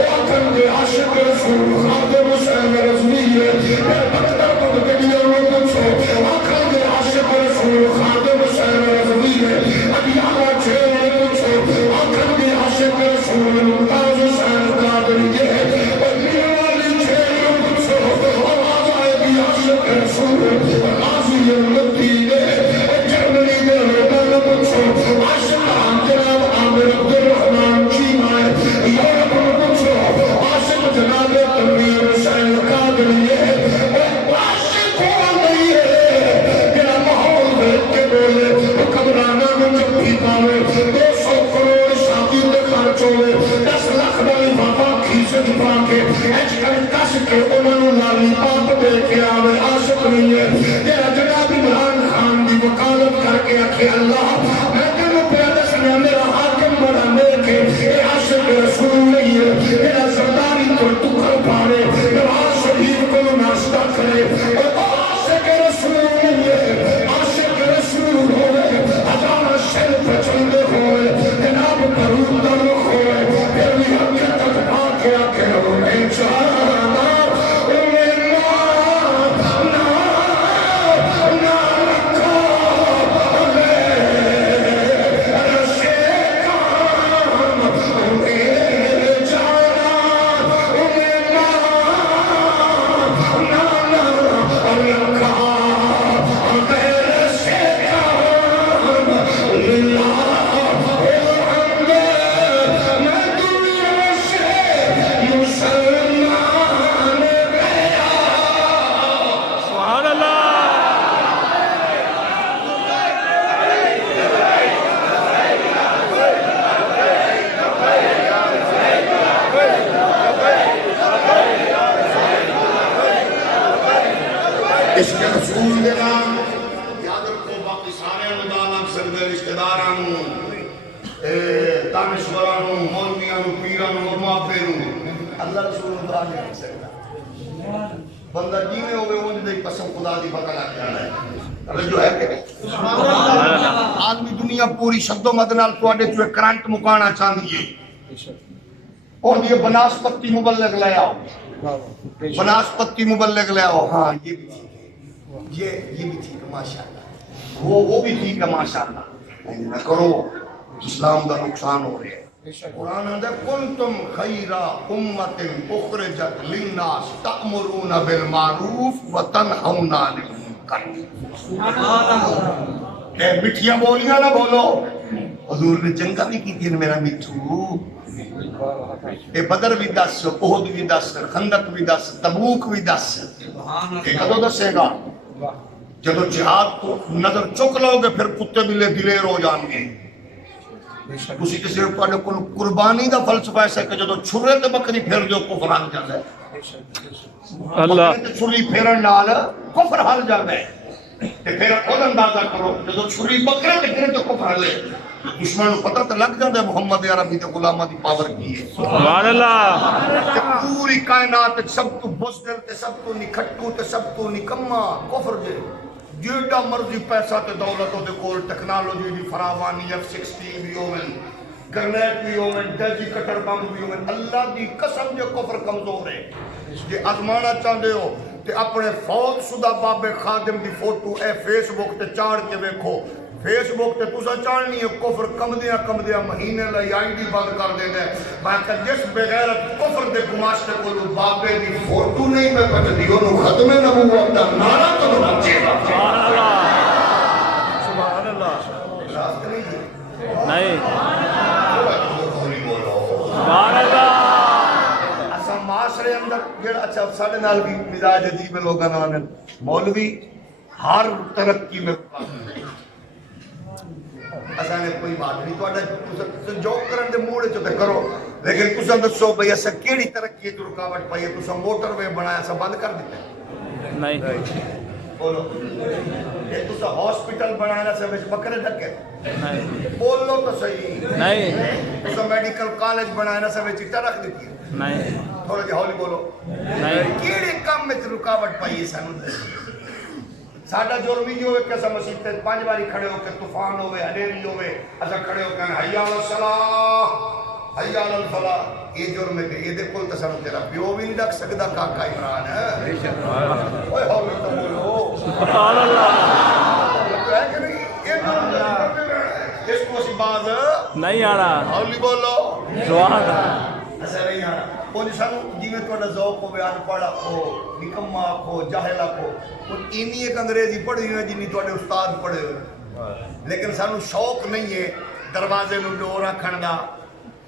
آخر میں عاشق رسول خادم حسین رضوی ہے بچہ بدگڑیوں میں پچھے خادم حسین رضوی ہے ابیانہ چھے پوچھو آخر بھی عاشق رسول ممتاز حسین قادری ہے اور میرے والی چھے پوچھو آواز آئے بھی عاشق رسول غازی المدی ہے جرمنی میں روبن پوچھو عاشق جناب عامر عبدالرحمن چیمہ ہے یورپ پوچھو عاشق جناب تنویر حسین عشق رسول دے نام یاد رکھو باقی سارے ندا لگ سکتے رشتہ داراں دانشوراں مولویاں پیراں اور محبے اللہ رسول خدا نہیں لگ سکتا بندہ جینے ہوئے اونج دے قسم خدا دی پتہ لگ جانا ہے جو ہے کہ آدمی دنیا پوری شد و مد نال تواڈے چ کرنٹ مکانا چاہندی ہے اور یہ بناسپتی مبلغ لے آؤ بناسپتی مبلغ لے آؤ ہاں یہ بھی ٹھیک ہے یہ بھی ٹھیک ہے ماشاءاللہ وہ بھی ٹھیک ہے ماشاءاللہ نہ کرو اسلام دا نقصان ہو رہا ہے قرآن ہے کنتم خیر امت اخرجت للناس تأمرون بالمعروف وتنہون عن المنکر اے مٹھیاں بولیاں نہ بولو حضور نے جنگا بھی کی تھی میرا مٹھو اے بدر بھی دس احد بھی دس خندق بھی دس تبوک بھی دس اے کدو دسے گا جدو جہاد کو نظر چک لو گے پھر کتے بلے دلیر ہو جان گے اسی کسی نے قربانی دا فلسفہ ایسا ہے کہ جدو چھرے تے بکری پھیر دیو کفر حل جاتا ہے اللہ بکری تے چھری پھیرن نال کفر حل جاتا ہے تے پھر خود اندازہ کرو جدو چھری بکرے تے پھیرے تو کفر حل ہے دشمن کو پتہ تے لگ جاتا ہے محمد عربی تے غلامہ دی پاور کی ہے سبحان اللہ تے پوری کائنات سب تو بزدل تے سب تو نکھٹو تے سب تو نکما کفر دے جیڑا مرضی پیسہ تے دولت دے کول ٹیکنالوجی دی فراوانی F-16 بھی ہوون گرنیٹ بھی ہوون ڈیجی کٹر بم بھی ہوون اللہ دی قسم جو کفر کمزور ہے جے آزمانا چاہندے ہو تے اپنے فوت شدہ بابے خادم دی فوٹو اے فیس بک تے چاڑ کے ویکھو فیس بک تے تسا چاڑنی ہے کفر کمدیاں مہینے لئی آئی ڈی بند کر دینا ہے میں کہ جس بغیرت کفر دے گماشتے کولو بابے دی فوٹو نہیں میں پچھتی انہوں ختم نبوت دا نعرہ تو بچے گا سبحان اللہ سبحان اللہ راست نہیں جی نہیں سبحان اللہ اسا معاشرے اندر جڑا اچھا ساڈے نال بھی مزاج عجیب لوگاں نال مولوی ہر ترقی میں اسا نے کوئی بات نہیں تواڈا جو کرن دے موڑ چ تے کرو لیکن تساں دسو بھئی اسا کیڑی ترقی تے رکاوٹ پئی ہے تساں موٹر وے بنایا اسا بند کر دتا نہیں بولو یہ تساں ہاسپٹل بنایا اسا وچ بکرے ڈکے نہیں بولو تو صحیح نہیں تساں میڈیکل کالج بنایا اسا وچ اٹا رکھ دتی نہیں تھوڑا جہا ہولی بولو نہیں کیڑے کام وچ رکاوٹ پئی ہے سانوں ساڈا جرم ہی ہوئے کہ اسا مسجد تے 5 باری کھڑے ہو کے طوفان ہوئے ہنیری ہوئے اسا کھڑے ہو کے حی علی الصلاۃ حی علی الفلاح یہ جرم ہے کہ یہ دے کول تے سانوں تیرا پیو بھی نہیں رکھ سکدا کاکا عمران اوئے ہولی تو بولو سبحان اللہ ہے کہ نہیں یہ جرم اس کو اسی باز نہیں آنا ہولی بولو سبحان اللہ ایسا نہیں آنا وہ سانو جیویں تہاڈا ذوق ہوے ان پڑھ آکھو نکما آکھو جاہل آکھو وہ اینی ایک انگریزی پڑھی ہوئی جنی تہاڈے استاد پڑھے ہوئے لیکن سانو شوق نہیں ہے دروازے نو ڈور رکھن دا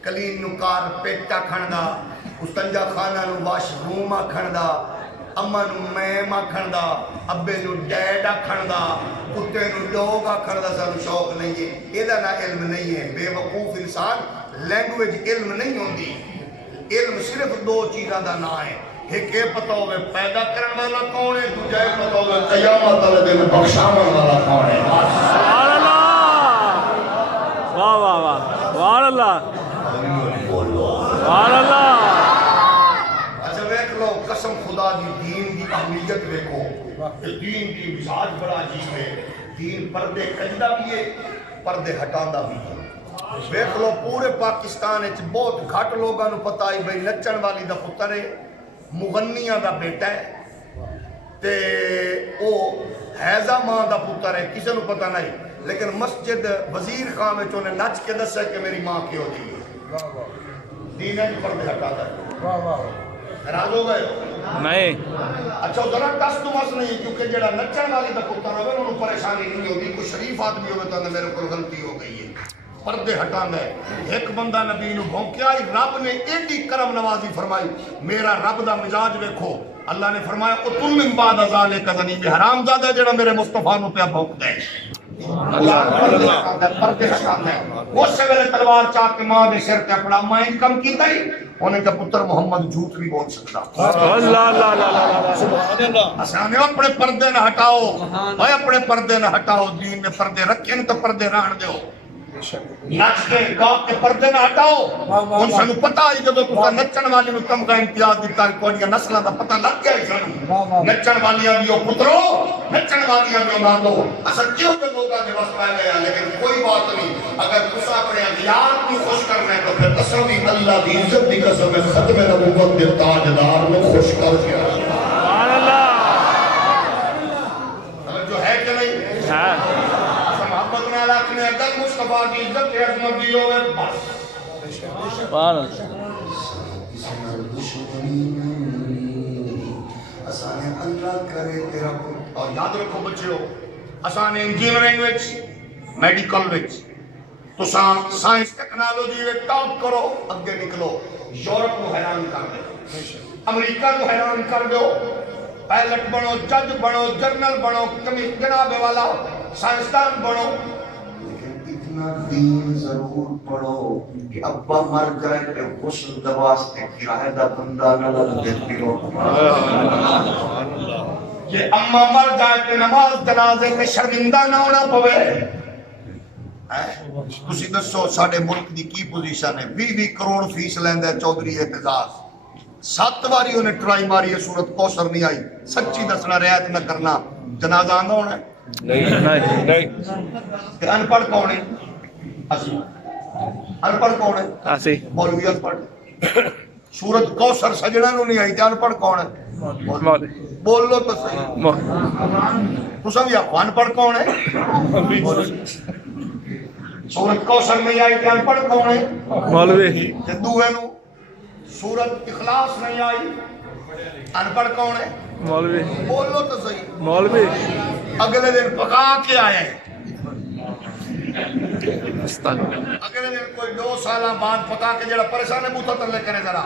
کلین نو کارپیٹ رکھن دا استنجا خانہ نو واش روم آکھن دا اما نو میم آکھن دا ابے نو ڈیڈ آکھن دا کتے نو ڈوگ آکھن دا سانو شوق نہیں ہے ایدا نہ علم نہیں ہے بے وقوف انسان لینگویج علم نہیں ہوندی علم صرف 2 چیزاں دا نام ہے ایک یہ پتہ ہوئے پیدا کرن والا کون ہے دوسرا یہ پتہ ہوئے قیامت والے دن بخشاون والا کون ہے سبحان اللہ واہ واہ واہ سبحان اللہ سبحان اللہ اچھا دیکھ لو قسم خدا دی دین دی اہمیت دیکھو دین دی مزاج بڑا عجیب ہے دین پردے کجدا بھی ہے پردے ہٹاندا بھی ہے دیکھ لو پورے پاکستان وچ بہت گھٹ لوگاں نوں پتہ ہے بھئی نچن والی دا پتر ہے مغنیاں دا بیٹا ہے تے او حیضہ ماں دا پتر ہے کسی نوں پتہ نہیں لیکن مسجد وزیر خان وچ انہیں نچ کے دسیا کہ میری ماں کیوں دی ہے دین ہے پردے ہٹاتا ہے راز ہو گئے نہیں اچھا ذرا ٹس تو مس نہیں کیونکہ جڑا نچن والی دا پتر ہوے انہوں پریشانی نہیں ہوتی کوئی شریف آدمی ہوے تو میرے کو غلطی ہو گئی ہے پردے ہٹانا ہے ایک بندہ نبی نو بھونکیا رب نے ایڈی کرم نوازی فرمائی میرا رب دا مزاج ویکھو اللہ نے فرمایا او تم من بعد ذالک ذنیب حرام زادہ جڑا میرے مصطفیٰ نو پیا بھونکدا ہے پردے ہٹاتا ہے اس ویلے تلوار چاک کے ماں دے سر تے اپنا ماں کم کیتا ہی انہیں کہ پتر محمد جھوٹ نہیں بول سکتا اللہ اللہ اللہ اسانے اپنے پردے نہ ہٹاؤ اے اپنے پردے نہ ہٹاؤ دین میں پردے رکھیں تو پردے رہن دیو نچ کے گا کے پردے نہ ہٹاؤ ان سانو پتہ ہے جدوں تساں نچن والے نوں کم کا امتیاز دیتا ہے کوئی نسلاں دا پتہ لگ گیا سانو نچن والیاں دیو پترو نچن والیاں دیو مانو اصل کیوں تے لوگاں دے وس پائے گیا لیکن کوئی بات نہیں اگر تساں اپنے اغیار کو خوش کرنا ہے تو پھر تصوی اللہ دی عزت دی قسم ہے ختم نبوت دے تاجدار میں خوش کر کے سبحان اللہ جو ہے کہ نہیں ہے محمد نے علاق نے اگر مصطفیٰ کی عزت کی عظمت دی ہوئے بس سبحان اللہ اسانے اللہ کرے تیرا اور یاد رکھو بچیو اسانے انجینئرنگ وچ میڈیکل وچ تساں سائنس ٹیکنالوجی وچ ٹاپ کرو اگے نکلو یورپ کو حیران کر دو امریکہ کو حیران کر دو پائلٹ بنو جج بنو جنرل بنو جناب والا سائنسدان بنو لیکن اتنا دین ضرور پڑھو کہ ابا مر جائے کہ غسل دواستے کرایہ دا بندہ نہ لگ دیتی ہو کہ اما مر جائے کہ نماز جنازے میں شرمندہ نہ ہونا پوے تسی دسو ساڈے ملک دی کی پوزیشن ہے 20 کروڑ فیس لیندا ہے چودھری اعتزاز 7 باری انہیں ٹرائی ماری ہے صورت کوثر نہیں آئی سچی دسنا رعایت نہ کرنا جنازہ آندا ہونا ہے نہیں کہ ان پڑھ کون ہے ان پڑھ کون ہے آسی مولوی ان پڑھ صورت کوثر سجنا نو نہیں آئی تے ان پڑھ کون ہے مولوی بول لو تو صحیح تو سمجھا ان پڑھ کون ہے صورت کوثر نہیں آئی تے ان پڑھ کون ہے مولوی تے دوے نو سورت اخلاص نہیں آئی ان پڑھ کون ہے مولوی بول لو تو صحیح مولوی اگلے دن پکا کے آئے استغفر اگلے دن کوئی 2 سالہ بعد پکا کے جڑا پریشان ہے بوتھا تلے کرے ذرا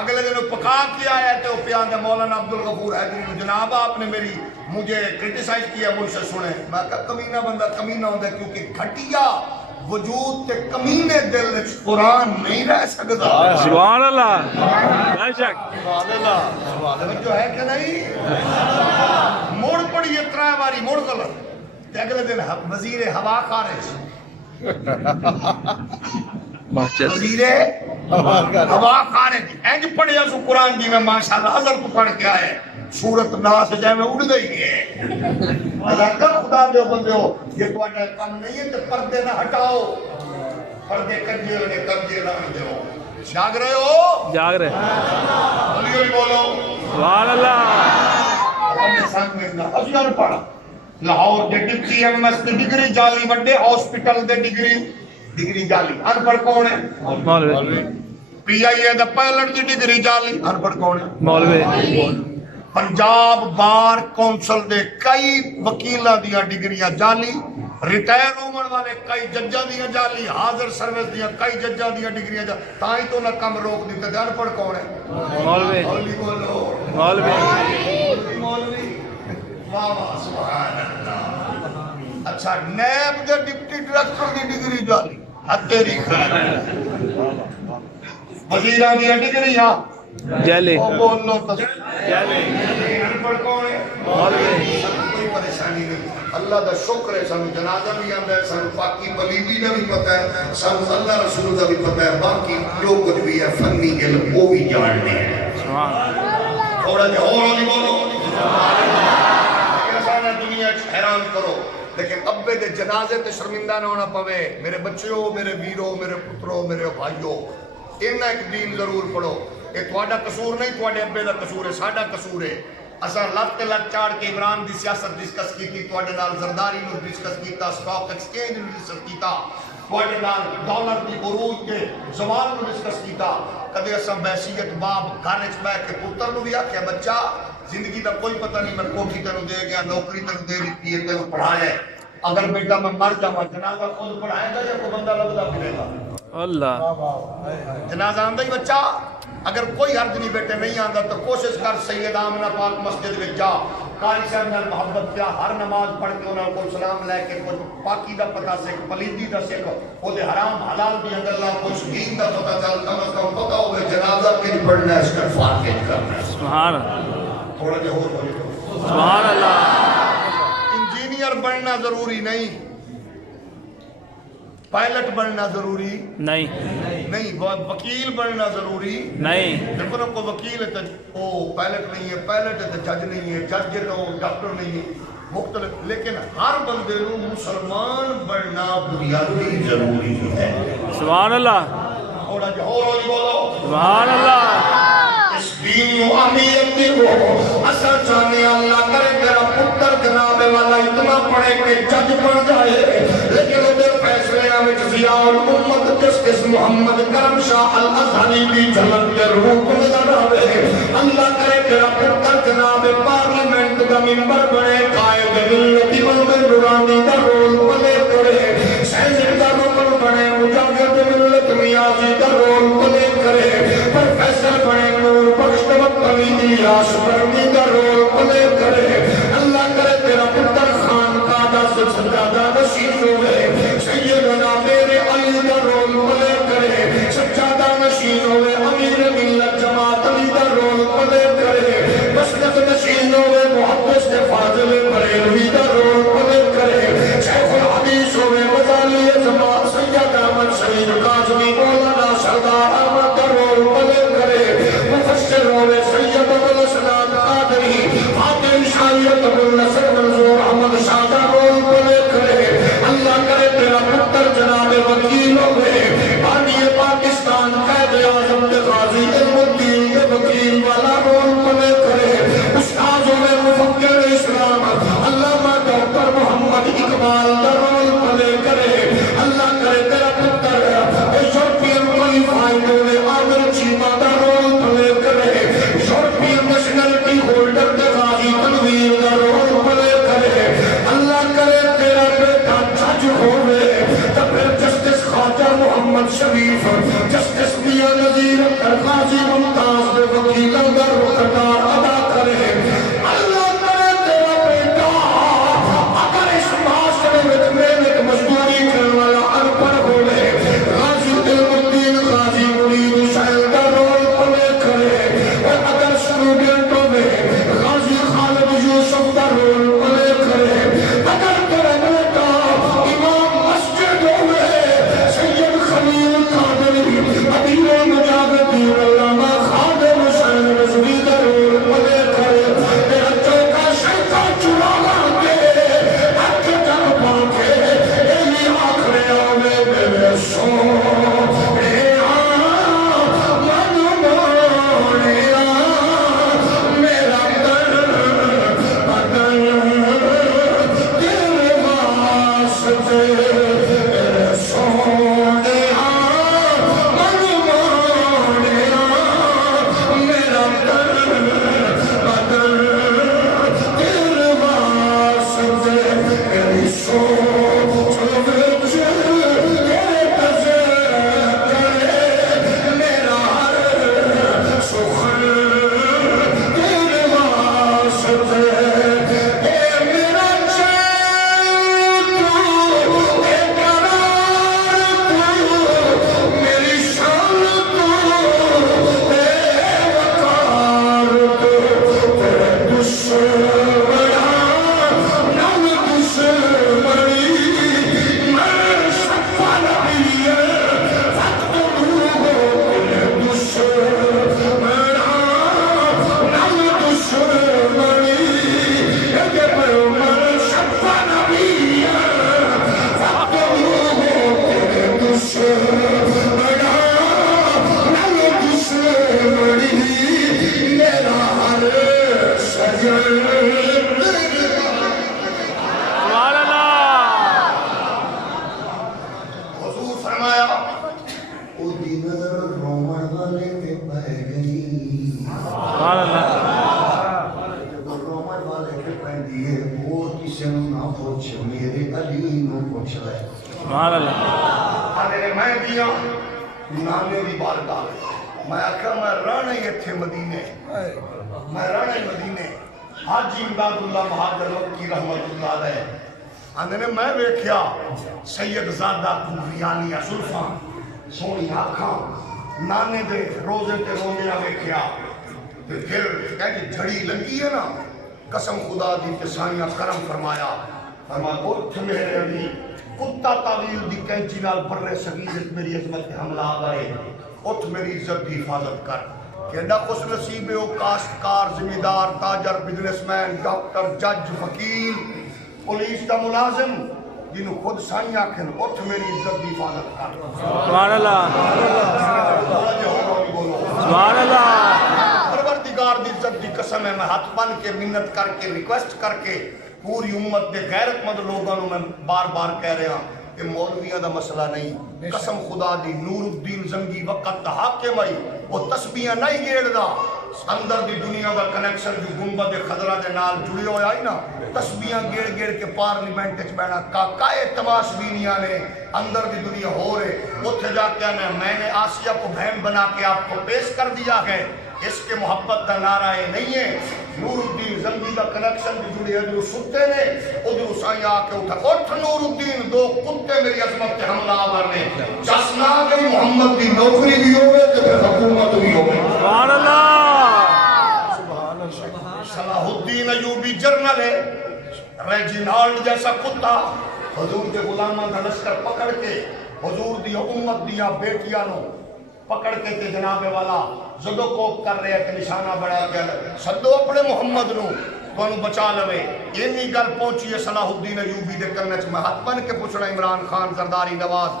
اگلے دن پکا کے آیا تو پیان دے مولانا عبدالغفور حیدری جناب آپ نے میری مجھے کرٹیسائز کیا مجھ سے سنے میں کہا کمینہ بندہ کمینہ ہوتا ہے کیونکہ گھٹیا وجود تے کمینے دل وچ قرآن نہیں رہ سکتا سبحان اللہ بے شک جو ہے کہ نہیں موڑ پڑی اترا باری موڑ غلط تے اگلے دن وزیر ہوا خارج وزیر ہوا خارج اینج پڑھیا سو قرآن جی میں ماشاءاللہ حضر کو پڑھ کے آئے سورت ناس جائے میں اڑ گئی ہے اللہ کا خدا دے بندے ہو یہ تو اڈا کام نہیں ہے تو پردے نہ ہٹاؤ پردے کنجے انہیں کنجے نہ دے ہو جاگ رہے ہو جاگ رہے علی علی بولو سبحان اللہ ازیان پڑھا لاہور دے ڈپٹی ایم ایس دی ڈگری جالی بڑے ہاسپٹل دے ڈگری جالی ان پڑھ کون ہے مولوی پی آئی اے دا پائلٹ دی ڈگری جالی ان پڑھ کون ہے مولوی پنجاب بار کونسل دے کئی وکیلاں دیاں ڈگریاں جالی ریٹائر ہونے والے کئی ججاں دیاں جالی حاضر سروس دیاں کئی ججاں دیاں ڈگریاں جالی تاں تو نہ کم روک دیتے دے ان پڑھ کون ہے مولوی مولوی بولو مولوی مولوی واہ واہ سبحان اللہ اچھا نیب دے ڈپٹی ڈائریکٹر دی ڈگری جالی حد تیری خیر وزیراں دی ڈگریاں جیلی بولو تو جیلی ان پڑھ کون ہے مولوی کوئی پریشانی نہیں اللہ دا شکر ہے سانو جنازہ بھی آندا ہے سانو پاکی پلیدی دا بھی پتہ ہے سانو اللہ رسول دا بھی پتہ ہے باقی جو کچھ بھی ہے فنی علم وہ بھی جاننے ہیں تھوڑا جہا اور نہیں بولو دنیا حیران کرو لیکن ابے دے جنازے تے شرمندہ نہ ہونا پوے میرے بچیوں میرے ویروں میرے پتروں میرے بھائیوں انہاں ایک دین ضرور پڑھو یہ تھوڑا قصور نہیں تھوڑے ابے دا قصور ہے ساڈا قصور ہے اساں لت چاڑ کے عمران دی سیاست ڈسکس کیتی تھوڑے نال زرداری نو ڈسکس کیتا سٹاک ایکسچینج نو ڈسکس کیتا تھوڑے نال ڈالر دی عروج کے زوال نو ڈسکس کیتا کدے اساں بحثیت باپ گھر وچ بیٹھ کے پتر نو بھی آکھیا بچہ زندگی دا کوئی پتہ نہیں میں کوٹھی تینوں دے گیا نوکری تینوں دے دیتی ہے تینوں پڑھایا ہے اگر بیٹا میں مر جاواں جنازہ خود پڑھائے گا یا کوئی بندہ لگدا پھرے گا اللہ جنازہ آندا ہی بچہ اگر کوئی حرج نہیں بیٹے نہیں آندا تو کوشش کر سید آمنہ پاک مسجد میں جا قاری صاحب نال محبت کیا ہر نماز پڑھ کے انہاں کو سلام لے کے کچھ پاکی دا پتہ سکھ پلیدی دا سکھ او دے حرام حلال دی اندر اللہ کچھ دین دا پتہ چل کم از کم پتہ ہوئے جنازہ کیوں پڑھنا ہے استغفار کیوں کرنا ہے سبحان اللہ تھوڑا جہا اور ہو جائے سبحان اللہ انجینئر بننا ضروری نہیں پائلٹ بننا ضروری نہیں وکیل بننا ضروری نہیں دیکھو نا کو وکیل ہے تو وہ پائلٹ نہیں ہے پائلٹ ہے تو جج نہیں ہے جج ہے تو ڈاکٹر نہیں ہے مختلف لیکن ہر بندے نو مسلمان بننا بنیادی ضروری ہے سبحان اللہ تھوڑا جہا اور ہولی بولو سبحان اللہ اس دین نو اہمیت دیو اصل چاہنے اللہ کرے تیرا پتر جناب والا اتنا پڑھے کہ جج بن جائے لیکن وہ فیصلے میں ضیاء الامت جسٹس محمد کرم شاہ الازہری بھی جھلک کے روح نظر آوے اللہ کرے تیرا پتر جناب پارلیمنٹ کا ممبر بنے قائد ملت امام نورانی کا رول پلے کرے سینٹ کا رکن بنے مجاہد ملت نیازی کا رول پلے کرے پروفیسر بنے نور بخش وقتی الیاس برنی کا رول پلے کرے اللہ کرے تیرا پتر خان کا دس سجادہ نشین ہوئے سیدنا میرے علی کا رول پلے کرے سجادہ نشین ہوئے امیر ملت جماعت علی کا رول پلے کرے مسند نشین ہوئے محدث فاضل بریلوی کا رول پلے کرے شیخ الحدیث ہوئے مزالی جماعت سید احمد شہید قاسمی مولانا سردار احمد کا رول پلے کرے مفسر ہوئے سید ابوالاسناد قادری فاتح شاہیت ابوالنصر منظور احمد شاہ کا رول پلے کرے اللہ کرے تیرا پتر جناب وکیل ہوئے بانی پاکستان قائد اعظم کے غازی علم الدین کے وکیل والا رول پلے کرے استاذ ہوئے مفکر اسلام علامہ ڈاکٹر محمد اقبال کا رول پلے کرے اللہ کرے تیرا پتر یورپین کوالیفائیڈ ہوئے عامر چیمہ کا رول پلے کرے یورپین نیشنلٹی ہولڈر کے غازی تنویر کا رول پلے کرے اللہ کرے تیرا بیٹا جج ہوئے تو پھر جسٹس خواجہ محمد شریف جسٹس میاں نذیر غازی ممتاز کے وکیلوں کا کردار ادا کرے اللہ کرے تیرا بیٹا اگر اس معاشرے میں محنت مزدوری کرنے والا ان پڑھ ہوئے غازی علم الدین غازی مرید شاہل کا رول پلے کرے اور اگر اسٹوڈنٹوں میں غازی خالد یوسف کا رول پلے کرے اگر تیرا بیٹا امام مسجد ہوئے سید خلیل قادری ادیب مجاہدین علامہ خادم حسین رضوی کا رول پلے کرے تیرا چوکا شیطا چراغا کے حق جب پاکے ایلی آخرے آوے میرے سونے من مانیا میرا در بدن دل واسطے میرے سونے من مانیا میرا در بدن دل واسطے میری سوچ وچ تیرے تذکرے میرا ہر سخن تیرے واسطے اے میرا چین تو اے قرار تو میری شان تو اے وقار تو تیرے دشمنا نم دشمنی میں شفا نبی وقت تیرے دشمنا نم دشمنی میں شفا نبی وقت تیرے دشمنا نم دشمنی میرا ہر سجن سبحان اللہ حضور فرمایا او دی نظر رومن والے پہ پہ گئی سبحان اللہ جب رومن والے پہ پہ دیئے وہ کسی نہ پوچھ میرے علی نو پوچھ رہے سبحان اللہ میرے میں دیا نانے دی بارگاہ میں آکھا میں رانے یہ تھے مدینے میں رانے مدینے حاجی امداد اللہ مہاجر مکی رحمت اللہ علیہ آندے نے میں ویکھیا سید زادہ کوریانی سلفاں سونی آنکھاں نانے دے روزے تے روندیاں ویکھیا تے پھر کہے جھڑی لگی ہے نا قسم خدا دی تے سانیاں کرم فرمایا فرمایا اٹھ میرے علی کتا طویل دی کینچی نال برے صغیر میری عظمت تے حملہ آئے اٹھ میری عزت دی حفاظت کر کہنا خوش نصیب ہو کاشتکار ذمہ تاجر بزنس مین ڈاکٹر جج وکیل پولیس دا ملازم جنہوں خود سائیں آکھن اٹھ میری عزت دی حفاظت کر سبحان اللہ سبحان اللہ پروردگار دی عزت دی قسم ہے میں ہاتھ بن کے منت کر کے ریکویسٹ کر کے پوری امت دے غیرت مند لوگوں میں بار بار کہہ رہا ہوں کہ مولویاں دا مسئلہ نہیں قسم خدا دی نور الدین زنگی وقت حاکم آئی وہ تسبیحاں نہیں گیڑ دا اندر دی دنیا دا کنیکشن جو گنبد خضرہ دے نال جڑی ہویا آئی نا تسبیحاں گیڑ گیڑ کے پارلیمنٹ اچ بیٹھا کاکائے تماش بینیاں نے اندر دی دنیا ہو رہے اتھے جا کے میں نے آسیہ کو بہن بنا کے آپ کو پیش کر دیا ہے اس کے محبت دا نعرہ نہیں ہے نور الدین زنگی دا کنیکشن دی جڑی ہے جو ستے نے ادھر سائیں آکے اٹھا اٹھ نور الدین دو کتے میری عظمت کے حملہ آور نے جسنا گئی محمد دی نوکری بھی ہوئے تو پھر حکومت بھی ہوئے سبحان اللہ صلاح الدین ایوبی جرنل ہے ریجینالڈ جیسا کتا حضور کے غلامہ دا لشکر پکڑ کے حضور دی امت دیا بیٹیاں نو پکڑ کے تے جناب والا زدو کوپ کر رہے ہیں کہ نشانہ بڑھا کے صدو اپنے محمد نو تو انو بچا لوے اینی گل پہنچی ہے صلاح الدین ایوبی دے کرنے چھ میں ہاتھ بن کے پوچھنا عمران خان زرداری نواز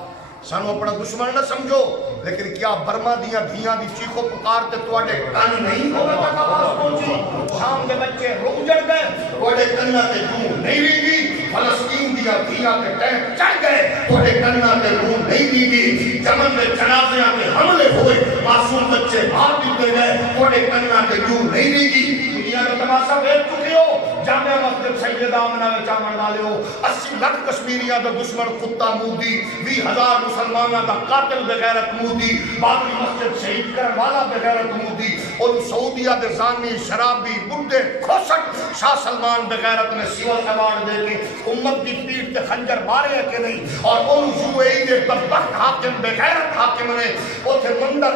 سانو اپنا دشمن نہ سمجھو لیکن کیا برما دیاں دھیاں دی چیخو پکارتے تو اڈے کن نہیں ہوگا تک آواز پہنچی شام دے بچے رو جڑ گئے تو اڈے کنہ تے جو نہیں ریگی فلسطین دیا دھیاں کے ٹینک چڑھ گئے تو اڈے کنہ تے رو نہیں ریگی جمن میں جنازیاں کے حملے ہوئے معصوم بچے بھار دیتے گئے تو اڈے کنہ تے جو نہیں ریگی دنیا کا تماشا دیکھ چکے ہو جامعہ مسجد سید آمنہ میں چامن والے ہو 80 لاکھ کشمیریاں دا دشمن کتا مودی 20,000 مسلمانہ دا قاتل بغیرت مودی بابری مسجد شہید کرن والا بغیرت مودی اور سعودیہ دے زانی شرابی بڑھے کھوسٹ شاہ سلمان بغیرت نے سیول ایوارڈ دے کے امت دی پیٹ تے خنجر مارے ہیں کہ نہیں اور ان UAE دے بدبخت حاکم بغیرت حاکم نے اوتھے مندر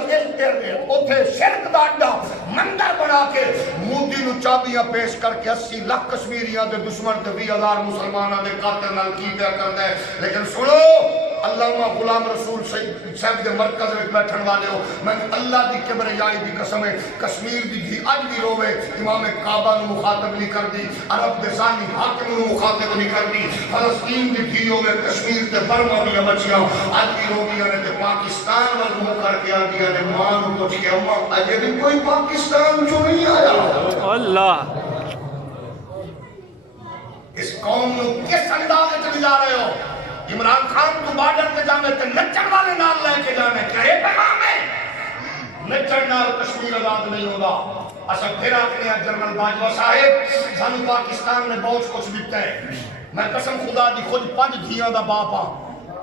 اوتھے شرک دا اڈا مندر بنا کے مودی نو چابیاں پیش کر کے 80 لاکھ کشمیریاں دے دشمن تے 20,000 مسلمانہ دے قاتل نال کی پیا کرتا ہے لیکن سنو علامہ غلام رسول صاحب دے مرکز میں بیٹھن والے ہو میں اللہ دی کبریائی دی قسم ہے کشمیر دی دھی اج بھی روے امام کعبہ نو مخاطب نہیں کر دی عرب دے ثانی حاکم نو مخاطب نہیں کر دی فلسطین دی دھی ہوئے کشمیر تے برما بھی بچیاں اج بھی رویاں نے تے پاکستان وال منہ کر کے آدیاں نے ماں نو پوچھ کے اماں اجے بھی کوئی پاکستان جو نہیں آیا اللہ اس قوم نو کس انداز سے جا رہے ہو عمران خان تو بارڈر پہ جانے تے نچن والے نال لے کے جانے کیا یہ پیغام ہے نچن نال کشمیر آزاد نہیں ہوگا اصل پھر آکھنے ہیں جنرل باجوہ صاحب سانو پاکستان نے بہت کچھ دیتا ہے میں قسم خدا دی خود 5 دھیاں دا باپ ہاں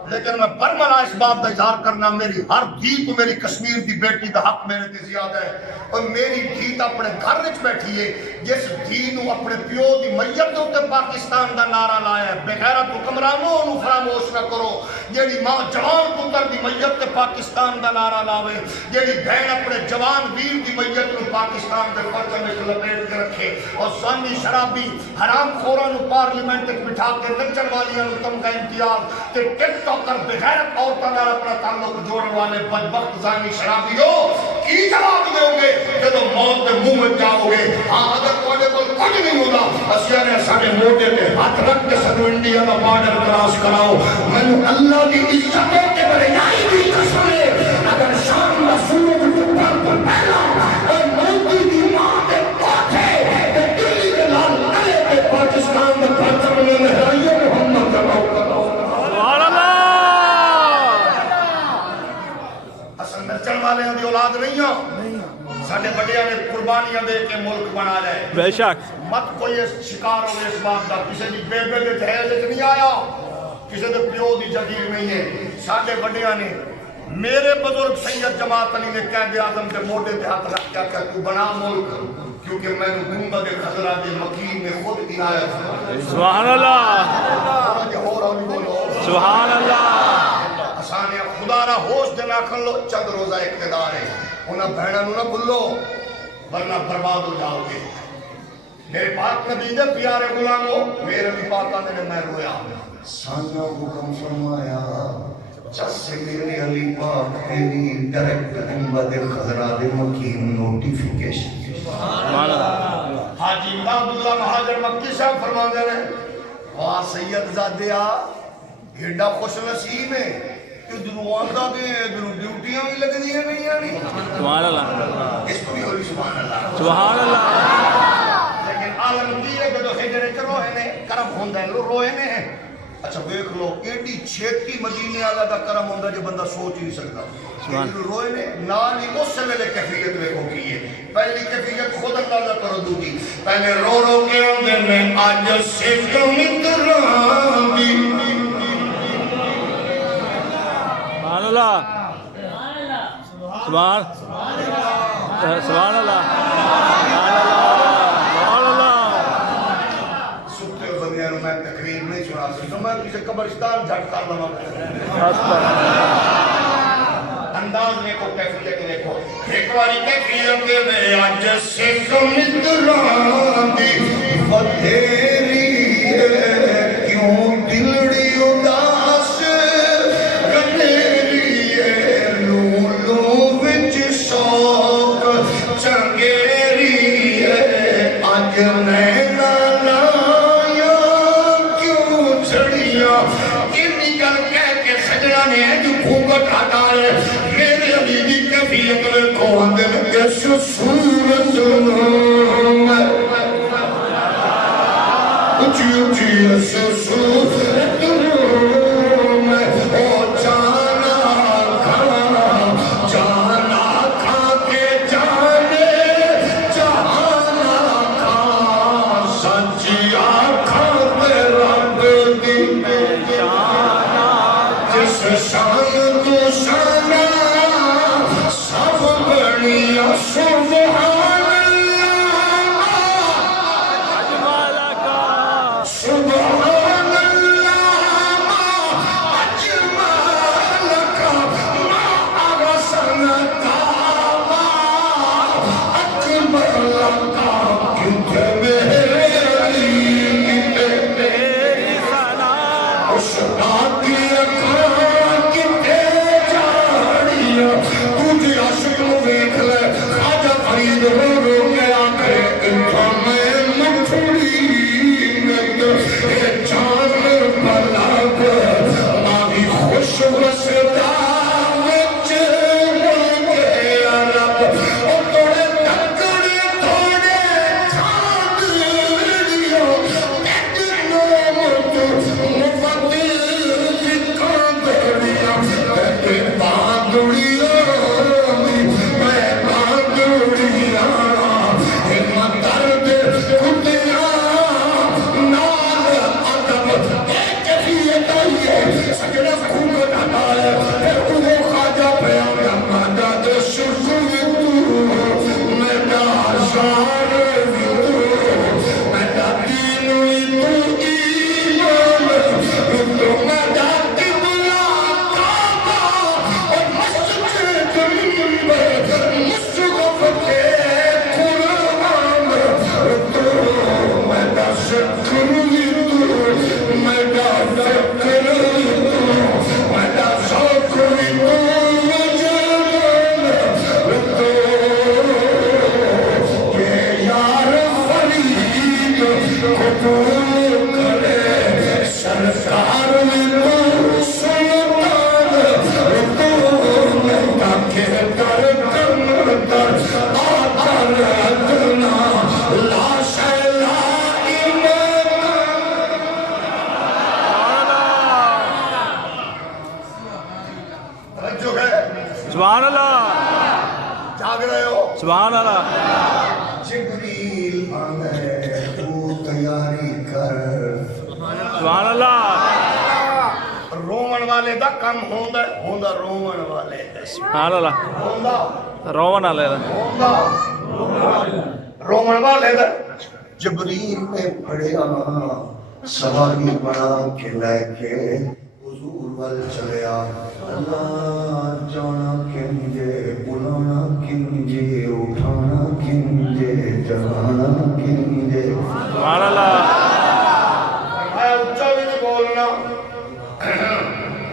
لیکن میں برملا اس بات دا اظہار کرنا میری ہر دھی تو میری کشمیر دی بیٹی دا حق میرے تے زیادہ ہے اور میری دھی تا اپنے گھر وچ بیٹھی ہے جس دھی نو اپنے پیو دی میت دے اوتے پاکستان دا نعرہ لایا ہے بغیرت حکمرانوں نو فراموش نہ کرو جیڑی ماں جوان پتر دی میت تے پاکستان دا نعرہ لاوے جیڑی بہن اپنے جوان ویر دی میت نو پاکستان دے پرچم وچ لپیٹ کے رکھے اور زانی شرابی حرام خوراں نو پارلیمنٹ وچ بٹھا کے نچن والیاں نو تمغہ امتیاز تے ٹک ٹاک کر بغیرت عورتوں نال اپنا تعلق جوڑن والے بدبخت زانی شرابی ہو کی جواب دو گے جب موت دے منہ میں جاؤ گے ہاں اگر کوئی کچھ نہیں ہوگا اسیاں نے ساڈے موٹے تے ہاتھ رکھ کے سانو انڈیا دا بارڈر کراس کراؤ مینوں اللہ دی عزت تے بڑائی دی قسم ہے اگر شام دا سورج ڈوبن تو پہلا اور موتی دی ماں دے پوتے تے دلی دے لال قلعے تے پاکستان دا پرچم میں لہرائیے محمد کا نام کرو سبحان اللہ اصل نچن والے دی اولاد نہیں ہو ساڈے بڑیاں نے قربانیاں دے کے ملک بنا لے بے شک مت کوئی شکار ہوئے اس بات کا کسی دی بیبے دے دہیج نہیں آیا کسی دے پیو دی جگیر نہیں ہے ساڈے بڑیاں نے میرے بزرگ سید جماعت علی نے قائد اعظم کے موٹے تے ہاتھ رکھ کے تو بنا ملک کیونکہ میں نے گنبد خضرا دے مکین میں خود عنایت سبحان اللہ سبحان اللہ آسانے خدا را ہوش دینا کھن لو چند روزہ اقتدار ہے انہاں بہنوں نہ بھولو ورنہ برباد ہو جاؤ گے میرے پاک نبی دے پیارے غلاموں میرے بھی پاک آنے نے میں رویا سانیہ حکم فرمایا جس سے میرے علی پاک تیری ڈائریکٹ گنبد خضرا دے مکین نوٹیفیکیشن حاجی امداد اللہ مہاجر مکی صاحب فرما دے رہے واہ سید زادیا ہیڈا خوش نصیب ہے کہ دروازہ دے درو ڈیوٹیاں بھی لگ دیئے نہیں آنی سبحان اللہ اس کو بھی ہوئی سبحان اللہ سبحان اللہ لیکن عالم کی ہے کہ جو ہجرے چ روئے نے کرم ہوندہ ہے روئے نے اچھا دیکھ لو ایڈی چھیتی مدینے آلہ دا کرم ہوندہ جو بندہ سوچ ہی نہیں سکتا لیکن روئے نے نانی اس سے ملے کیفیت دیکھو کی ہے پہلی کیفیت خود اندازہ کرو دوٹی پہلے رو رو کے اندر میں آج سکھ متران دی سبحان اللہ سبحان سبحان اللہ سبحان اللہ سکتے ہو بندیاں میں تقریر نہیں سنا سکتا میں کسی قبرستان جھٹ کر لما انداز دیکھو کیفیت دیکھو ایک واری کیفیت دے آج سکھ متران دی فتیری ہے کیوں دلڑی اداس گنیری ہے لولو وچ شوق چنگیری ہے آج نینا لایا کیوں چھڑیا کنی گل کہہ کے سجنا نے جو گھونگٹ ہٹا ہے میرے علی دی کیفیت کو اندر کس صورت میں اچھی اچھی اس صورت میں او جانا کھا کے جانے جانا کھا سچی آنکھاں پہ رب دی جس شان تو شانہ سب بڑیا سبحان سبحان اللہ اجمالک ما احسنک ما اکملک کتھے میرے علی تیری ثنا اشتاق اکھاں کتھے جاڑیاں تجھے عشق نو ویکھ لے خواجہ فرید رو رو کے آنکھے اتھا میں مٹھڑی چاند پلاک ماوی خوش وسدا وچ ملکے عرب او توڑے تکڑے توڑے کھاندڑیو تکڑو مٹو مفتی کھاندڑیو تکڑے باندڑیو میں باندڑیو ہمت درد کھٹیاں سجنہ خوب ناتا ہے پھر وہ خواجہ پیام مدد شکر میں داشار میں دین ایمان تو میں قبلہ کعبہ اور مسجد منبر مصحف کے قرآن تو میں شکر میں فکر سبحان اللہ جاگ رہے ہو سبحان اللہ جبریل آنے تو تیاری کر سبحان اللہ رومن والے دا کم ہوندا رومن والے دا سبحان اللہ ہوندا رومن والے دا ہوندا رومن والے دا جبریل نے پڑھیا سواری بنا کے لے کے حضور وال چلیا اللہ جانا کنجے بلانا کنجے اٹھانا کنجے جگانا کنجے سبحان اللہ میں اچھا بھی نہیں بولنا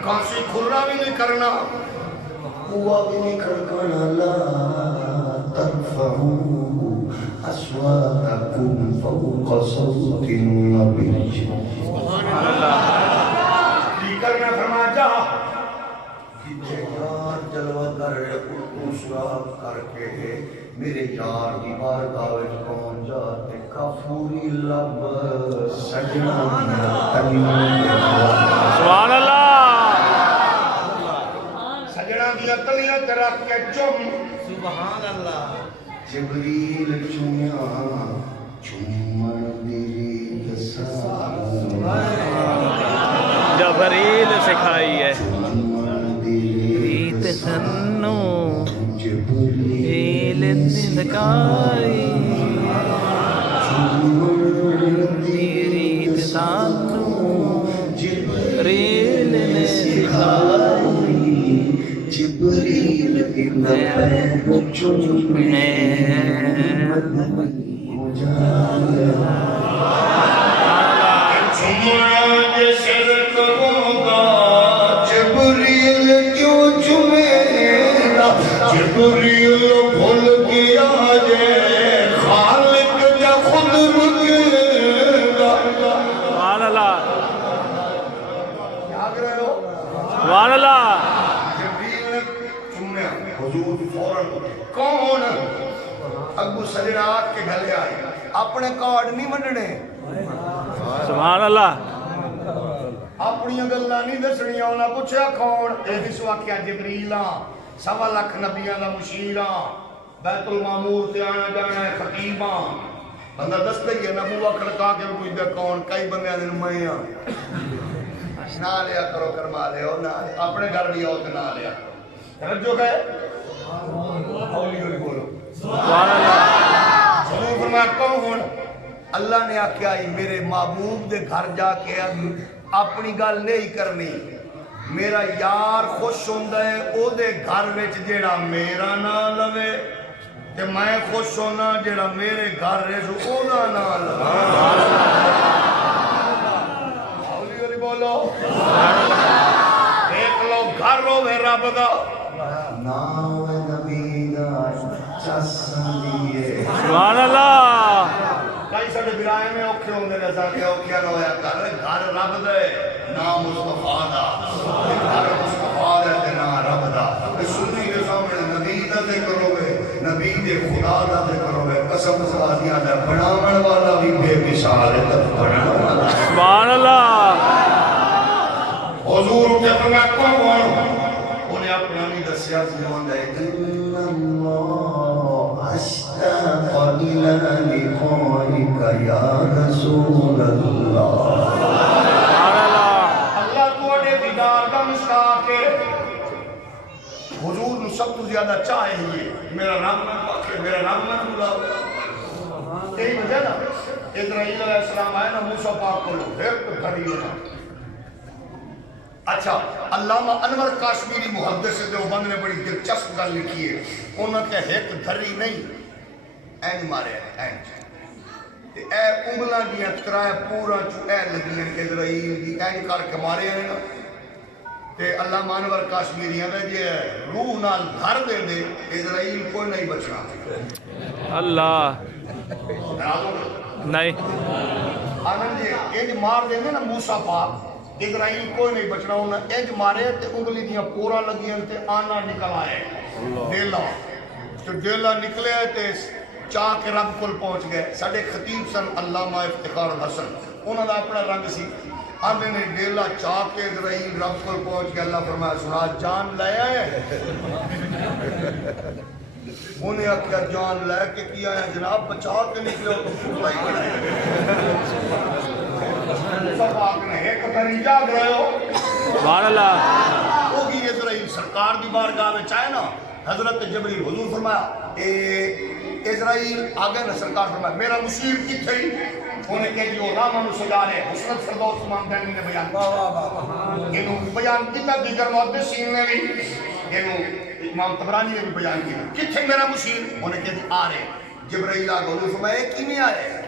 کانسی کھرنا بھی نہیں کرنا ہوا بھی نہیں کھڑکانا لا ترفعوا اصواتکم فوق صوت النبی سبحان اللہ کرنا فرما جا یار جلوہ کر سراغ کر کے میرے یار کی بارگاہ وچ پہنچ جا تے کافوری لب سجنا سبحان اللہ سجنا دی تلیاں تے رکھ کے چم سبحان اللہ جبریل چومیا چومن دی دسا جبریل سکھائی ہے ریت سنو جبریل سکھائی ریت سانو جبریل نے سکھائی جبریل ابن پیر چومنے جبریل بھول گیا جے خالق جا خود رکے گا سبحان اللہ یاد رہے ہو سبحان اللہ جبریل نے چومیا حضور فوراً اٹھے کون ابو سجنات کے گھلے آئے اپنے کارڈ نہیں منڈنے سبحان اللہ اپنی گلاں نہیں دسنیاں انہاں پوچھیا کون اے اس واقعہ جبریل 1.25 لاکھ نبیاں دا مشیراں بیت المعمور تے آنا جانا ہے خطیباں بندہ دستا ہی ہے نبوہ کھڑکا کے پوچھدا کون کئی بندیاں دے نمائیاں نہ لیا کرو کرما لے ہو نہ اپنے گھر بھی آؤ تے نہ لیا توجہ گئے ہولی ہولی بولو سبحان اللہ حضور فرمایا کون اللہ نے آکھیا میرے محبوب دے گھر جا کے اپنی گل نہیں کرنی میرا یار خوش ہوندا ہے او دے گھر وچ جیڑا میرا نام لوے تے میں خوش ہونا جیڑا میرے گھر وچ او دا نام لوے ہولی ہولی بولو دیکھ لو گھر ہوے رب دا نام نبی دا چسندیے سبحان اللہ کئی ساڈے برائے میں اوکھے ہوندے نے سا کہ اوکھے نہ ہویا کر گھر رب دے نام مصطفیٰ دا گھر مصطفیٰ دے تے نام رب دا سنی کے سامنے نبی دا ذکر ہوے نبی دے خدا دا ذکر ہوے قسم خدا دیاں دا بناون والا بھی بے مثال ہے بناون والا سبحان اللہ حضور کے فرمایا کون انہیں اپنا نہیں دسیا فرماندا ہے اشتاق إلى لقائك يا رسول الله اللہ تواڈے دیدار دا مشتاق ہے حضور نو سب تو زیادہ چاہے ہی میرا رب میں پاکے میرا رب میں بلاوے یہی وجہ نا اسرائیل علیہ السلام آئے نا موسیٰ پاک کو ایک کھڑی ہونا اچھا علامہ انور کاشمیری محدث دیوبند نے بڑی دلچسپ گل لکھی ہے انہوں نے ایک دھری نہیں اینج مارے ہیں اینج تے اے انگلاں دیاں ترائے پورا چو اے لگیاں اسرائیل دی اینج کر کے مارے ہیں نا تے علامہ انور کاشمیری ہمیں جی روح نال گھر دے دے اسرائیل کوئی نہیں بچنا اللہ نہیں آنند جی اینج مار دیں گے نا موسیٰ پاک اسرائیل کوئی نہیں بچنا انہیں اینج مارے تے انگلی دیاں پورا لگیاں تے آنا نکل آئے دیلا تو دیلا نکلے تے چاہ کے رب کل پہنچ گئے ساڑھے خطیب سن علامہ افتخار الحسن انہوں نے اپنا رنگ سی آنے نے ڈیلا چاہ کے اسرائیل رب کل پہنچ گئے اللہ فرمایا سنا جان لے آئے انہیں کیا جان لے کے کیا ہے جناب بچا کے نکلے ہو تو سکھلائی کرے سب آگنے ایک تری جاگ رہے ہو سبحان اللہ ہوگی اسرائیل سرکار دی بارگاہ میں چاہے نا حضرت جبریل حضور فرمایا اسرائیل آگے نہ سرکار فرمایا میرا مشیر کتھے ہی انہیں کہ جو راما نو سجا رہے حسنت فردوس امام دینی نے بیان کیا انہوں بیان کیتا دیگر محدثین نے بھی انہوں امام طبرانی نے بھی بیان کیا کتھے میرا مشیر انہیں کہ آ رہے جبرائیل آگے حضور فرمایا کی نہیں آ رہے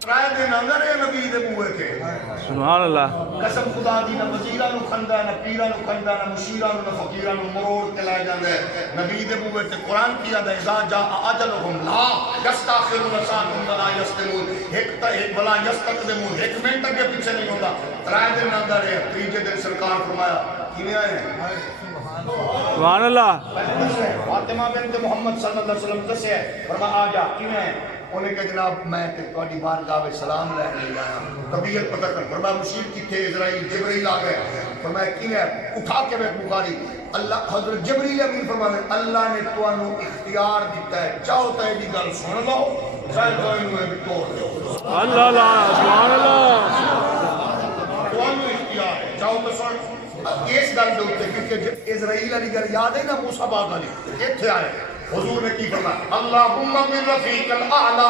ترائے دن اندر ہے نبی دے بوئے تھے سبحان اللہ قسم خدا دی نہ وزیرہ نو کھندا نہ پیرہ نو کھندا نہ مشیرہ نو نہ فقیرہ نو مروڑ کے لائے جاندے نبی دے بوئے تے قرآن کیا دا اذا جاء اجلہم لا یستاخرون ساعۃ ولا یستقدمون ایک بلا یستقدمون ایک منٹ کے پیچھے نہیں ہوتا ترائے دن اندر ہے تیجے دن سرکار فرمایا کیویں آئے سبحان اللہ فاطمہ بنت محمد صلی اللہ علیہ وسلم دسے ہے فرمایا آ جا کیویں آئے انہیں کہ جناب میں تہاڈی بارگاہ وچ سلام لے آیا طبیعت پتہ کر فرمایا مشیر کتھے اسرائیل جبرائیل آ گئے فرمایا کیویں اٹھا کے میں بخاری اللہ حضرت جبرائیل امین فرماتے اللہ نے تانوں اختیار دیتا ہے چاہو تے دی گل سن لو چاہے تانوں بھی توڑ دو اللہ اللہ سبحان اللہ تانوں اختیار ہے چاہو تے سن اس گل دے اوتے کیونکہ اسرائیل والی گل یاد ہے نا موسی باغ والی ایتھے آئے حضور نے کی فرمایا اللہم من رفیق الاعلی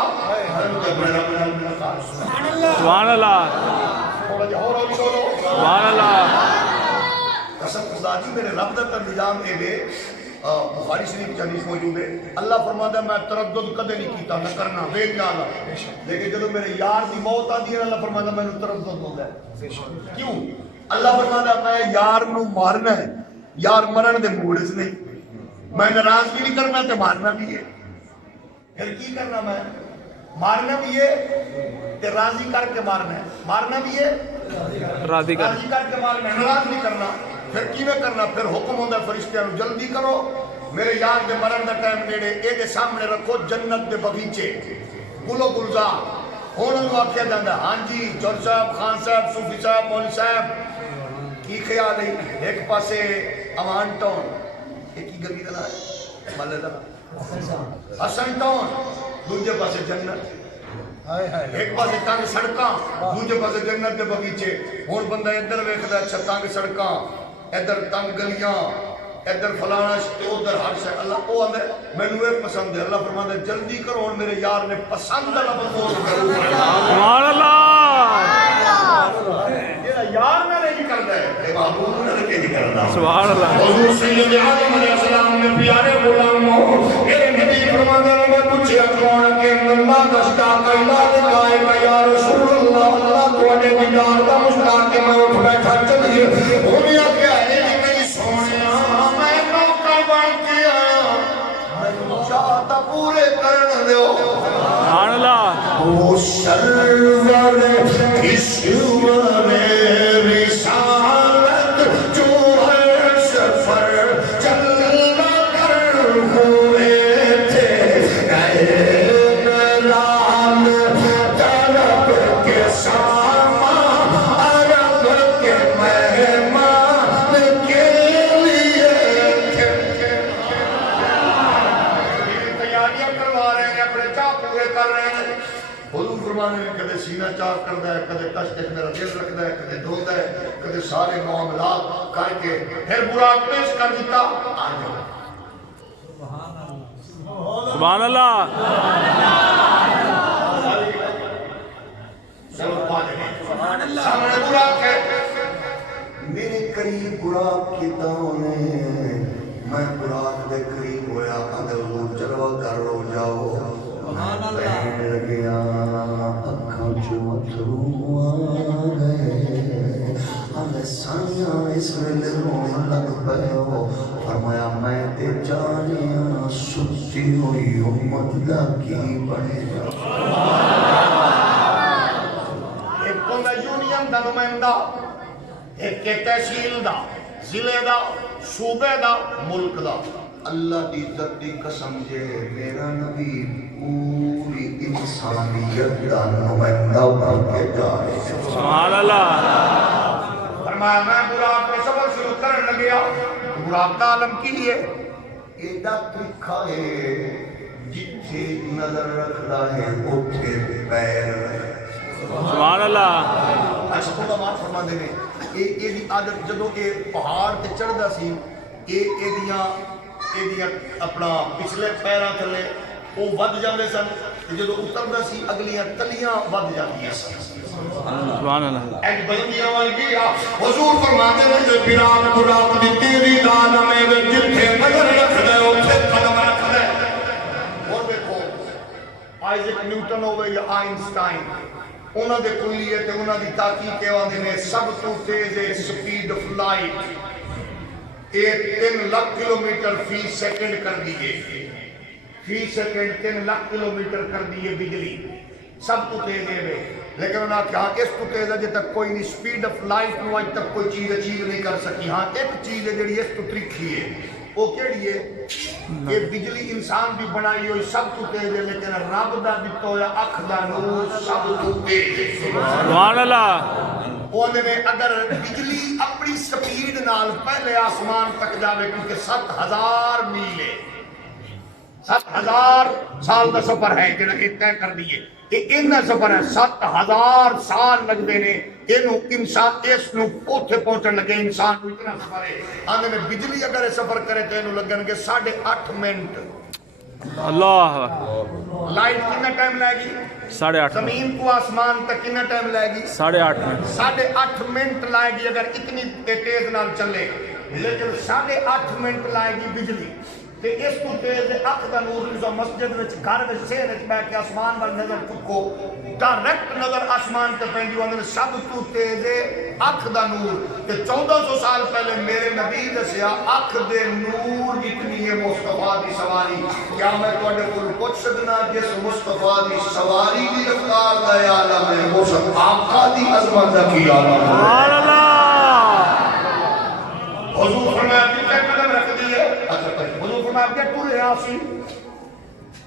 سبحان اللہ تھوڑا جہا اور بولو سبحان اللہ قسم خدا جی میرے رب دا نظام اے وے بخاری شریف حدیث موجود ہے اللہ فرماتا ہے میں تردد کدے نہیں کیتا نہ کرنا بے خیال لیکن جب میرے یار دی موت آتی ہے اللہ فرماتا ہے میں نے تردد ہوتا ہے کیوں اللہ فرماتا ہے میں یار نو مارنا ہے یار مرن دے موڑ اس نہیں میں ناراض بھی نہیں کرنا تے مارنا بھی ہے پھر کی کرنا میں مارنا بھی ہے تے راضی کر کے مارنا ہے مارنا بھی ہے راضی کر کے مارنا ہے ناراض نہیں کرنا پھر کی میں کرنا پھر حکم ہوتا ہے فرشتیاں نو جلدی کرو میرے یار دے مرن دا ٹائم نیڑے اے دے سامنے رکھو جنت دے بغیچے گلو گلزار ہن انہوں آکھیا جاندا ہاں جی چور صاحب خان صاحب صوفی صاحب مولوی صاحب کی خیال ہے ایک پاسے امان ٹاؤن ایک ہی گلی دلا ہے مالے دلا حسن ٹاؤن دوجے پاسے جنت ایک پاسے تنگ سڑکاں دوجے پاسے جنت دے بغیچے ہن بندہ ادھر ویکھدا اچھا تنگ سڑکاں ادھر تنگ گلیاں ادھر فلانا ادھر ہر شے اللہ او اندر مینوں اے پسند ہے اللہ فرماتا ہے جلدی کرو ہن میرے یار نے پسند والا بول کرو سبحان اللہ یہ یار نہ نہیں کردا ہے اے محبوب نہ نہیں کردا سبحان اللہ حضور سید عالم علیہ السلام نے پیارے غلاموں اے نبی فرماتا ہے میں پوچھیا کون کہ اللہ مشتاق اللہ کائے میں یا رسول اللہ اللہ تواڈے دیدار دا مشتاق کہ میں اٹھ بیٹھا چلیے انہاں کہیا ہے کہ میری سونیا میں موقع بن کے آیا میں چاہتا پورے کرن دیو سبحان اللہ او سرور اشور رسالت جو ہر سفر چلنا کر ہوئے تھے لال طرف کے سامان عرب کے مہمان کے لیے تیاریاں کروا رہے ہیں اپنے چاہ پورے کر رہے ہیں حضور فرمانے میں کدے سینہ چاک کردا ہے کدے کشت میرا دل رکھدا ہے کدے دھوتا ہے کدے سارے معاملات کر کے پھر براق پیش کر دیتا آ جاؤ سبحان اللہ سامنے براق ہے میرے قریب براق کی داؤں میں براق دے قریب ہویا اگر وہ چلو کر لو جاؤ بہن لگیا اکھاں چو اتھرو آ گئے ہمیں سانیاں اس ویلے رون لگ پئے ہو فرمایا میں تے جانیاں ستی ہوئی امت دا کی بنے گا ایک بندہ یونین دا نمائندہ ایک تحصیل دا ضلع دا صوبے دا ملک دا اللہ دی عزت دی قسم جے میرا نبی پوری انسانیت دا نمائندہ بن کے جا رہے ہیں سبحان اللہ فرمایا میں براق میں سبق شروع کرنے لگیا براق دا عالم کی ہے ایڈا ترکھا ہے جتھے نظر رکھدا ہے اوتھے پیر رہے سبحان اللہ اچھا خدا معاف فرما دے نے اے دی عادت جدوں اے پہاڑ تے چڑھدا سی اے دیاں اپنا پچھلے پیراں تھلے وہ ود جاندے سن تے جدوں اتردا سی اگلیاں تلیاں ود جاندیاں سن سبحان اللہ ایک بلندیاں والی حضور فرماتے ہیں جو پیران برات دی تیری دال میں جتھے نظر رکھدا ہے اوتھے قدم رکھدا ہے اور دیکھو آئزک نیوٹن ہوے یا آئنسٹائن انہاں دے کلیے تے انہاں دی تحقیق کہندے نے سب تو تیز سپیڈ آف لائٹ یہ 3 لاکھ کلومیٹر فی سیکنڈ کر دیئے فی سیکنڈ 3 لاکھ کلومیٹر کر دیئے بجلی سب تو تیز ہے لیکن انہوں نے کہا اس تو تیز ہے جب تک کوئی نہیں سپیڈ آف لائٹ نو آج تک کوئی چیز اچیو نہیں کر سکی ہاں ایک چیز ہے جڑی اس تو ترکھی ہے وہ کیڑی ہے یہ بجلی انسان بھی بنائی ہوئی سب تو تیز ہے لیکن رب دا دتا ہویا اکھ دا نور سب تو تیز ہے سبحان اللہ انہوں نے اگر بجلی اپنی سپیڈ نال پہلے آسمان تک جاوے کیونکہ 7000 میل ہے 7000 سال دا سفر ہے جنہاں یہ طے کر دیئے یہ انہاں سفر ہے 7000 سال لگتے نے اینو انسان اس نو اوتھے پہنچن لگے انسان کو اتنا سفر ہے آندے میں بجلی اگر سفر کرے تو اینو لگن گے 8.5 منٹ اللہ لائٹ کتنا ٹائم لائے گی 8.5 زمین کو آسمان تک کتنا ٹائم لائے گی 8.5 منٹ 8.5 منٹ لائے گی اگر اتنی تیز نال چلے لیکن 8.5 منٹ لائے گی بجلی کہ اس کو تیز اکھ دا نور جو مسجد وچ گھر وچ شہر وچ بیٹھ کے آسمان وال نظر چکو ڈائریکٹ نظر آسمان تے پیندی اندر سب تو تیز اکھ دا نور کہ 1400 سال پہلے میرے نبی دسیا اکھ دے نور جتنی ہے مصطفیٰ دی سواری کیا میں تواڈے کول پوچھ سکنا جس مصطفیٰ دی سواری دی رفتار دا عالم ہے وہ سب آقا دی عظمت دا کی عالم ہے سبحان اللہ حضور فرمایا کتنے قدم رکھ دیئے حضور فرمایا کیا ٹورے آسی